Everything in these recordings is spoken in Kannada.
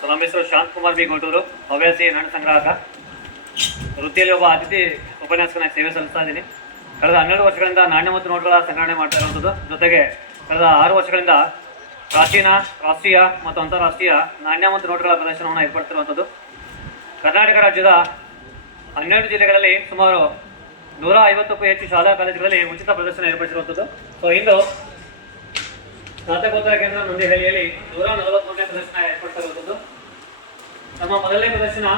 ನಮ್ಮ ಹೆಸರು ಶಾಂತಕುಮಾರ್ ಬಿ ಗೋಟೂರು, ಹವ್ಯಾಸಿ ನಾಣ್ಯ ಸಂಗ್ರಾಹಕ. ವೃತ್ತಿಯಲ್ಲಿ ಒಬ್ಬ ಅತಿಥಿ ಉಪನ್ಯಾಸಕನಾಗಿ ಸೇವೆ ಸಲ್ಲಿಸ್ತಾ ಇದ್ದೀನಿ. ಕಳೆದ 12 ವರ್ಷಗಳಿಂದ ನಾಣ್ಯ ಮತ್ತು ನೋಟ್ಗಳ ಸಂಗ್ರಹಣೆ ಮಾಡ್ತಾ ಇರುವಂಥದ್ದು. ಜೊತೆಗೆ ಕಳೆದ 6 ವರ್ಷಗಳಿಂದ ಪ್ರಾಚೀನ, ರಾಷ್ಟ್ರೀಯ ಮತ್ತು ಅಂತಾರಾಷ್ಟ್ರೀಯ ನಾಣ್ಯ ಮತ್ತು ನೋಟ್ಗಳ ಪ್ರದರ್ಶನವನ್ನು ಏರ್ಪಡಿಸಿರುವಂಥದ್ದು. ಕರ್ನಾಟಕ ರಾಜ್ಯದ 12 ಜಿಲ್ಲೆಗಳಲ್ಲಿ ಸುಮಾರು 150ಕ್ಕೂ ಹೆಚ್ಚು ಶಾಲಾ ಕಾಲೇಜುಗಳಲ್ಲಿ ಉಚಿತ ಪ್ರದರ್ಶನ ಏರ್ಪಡಿಸಿರುವಂಥದ್ದು. ಸೊ ಇಂದು ಸ್ನಾತಕೋತ್ತರ ಕೇಂದ್ರ ನಂದಿಹಳ್ಳಿಯಲ್ಲಿ 143ನೇ ಪ್ರದರ್ಶನ ಏರ್ಪಡಿಸಿರುವಂಥದ್ದು. ನಮ್ಮ ಮೊದಲನೇ ಪ್ರದರ್ಶನ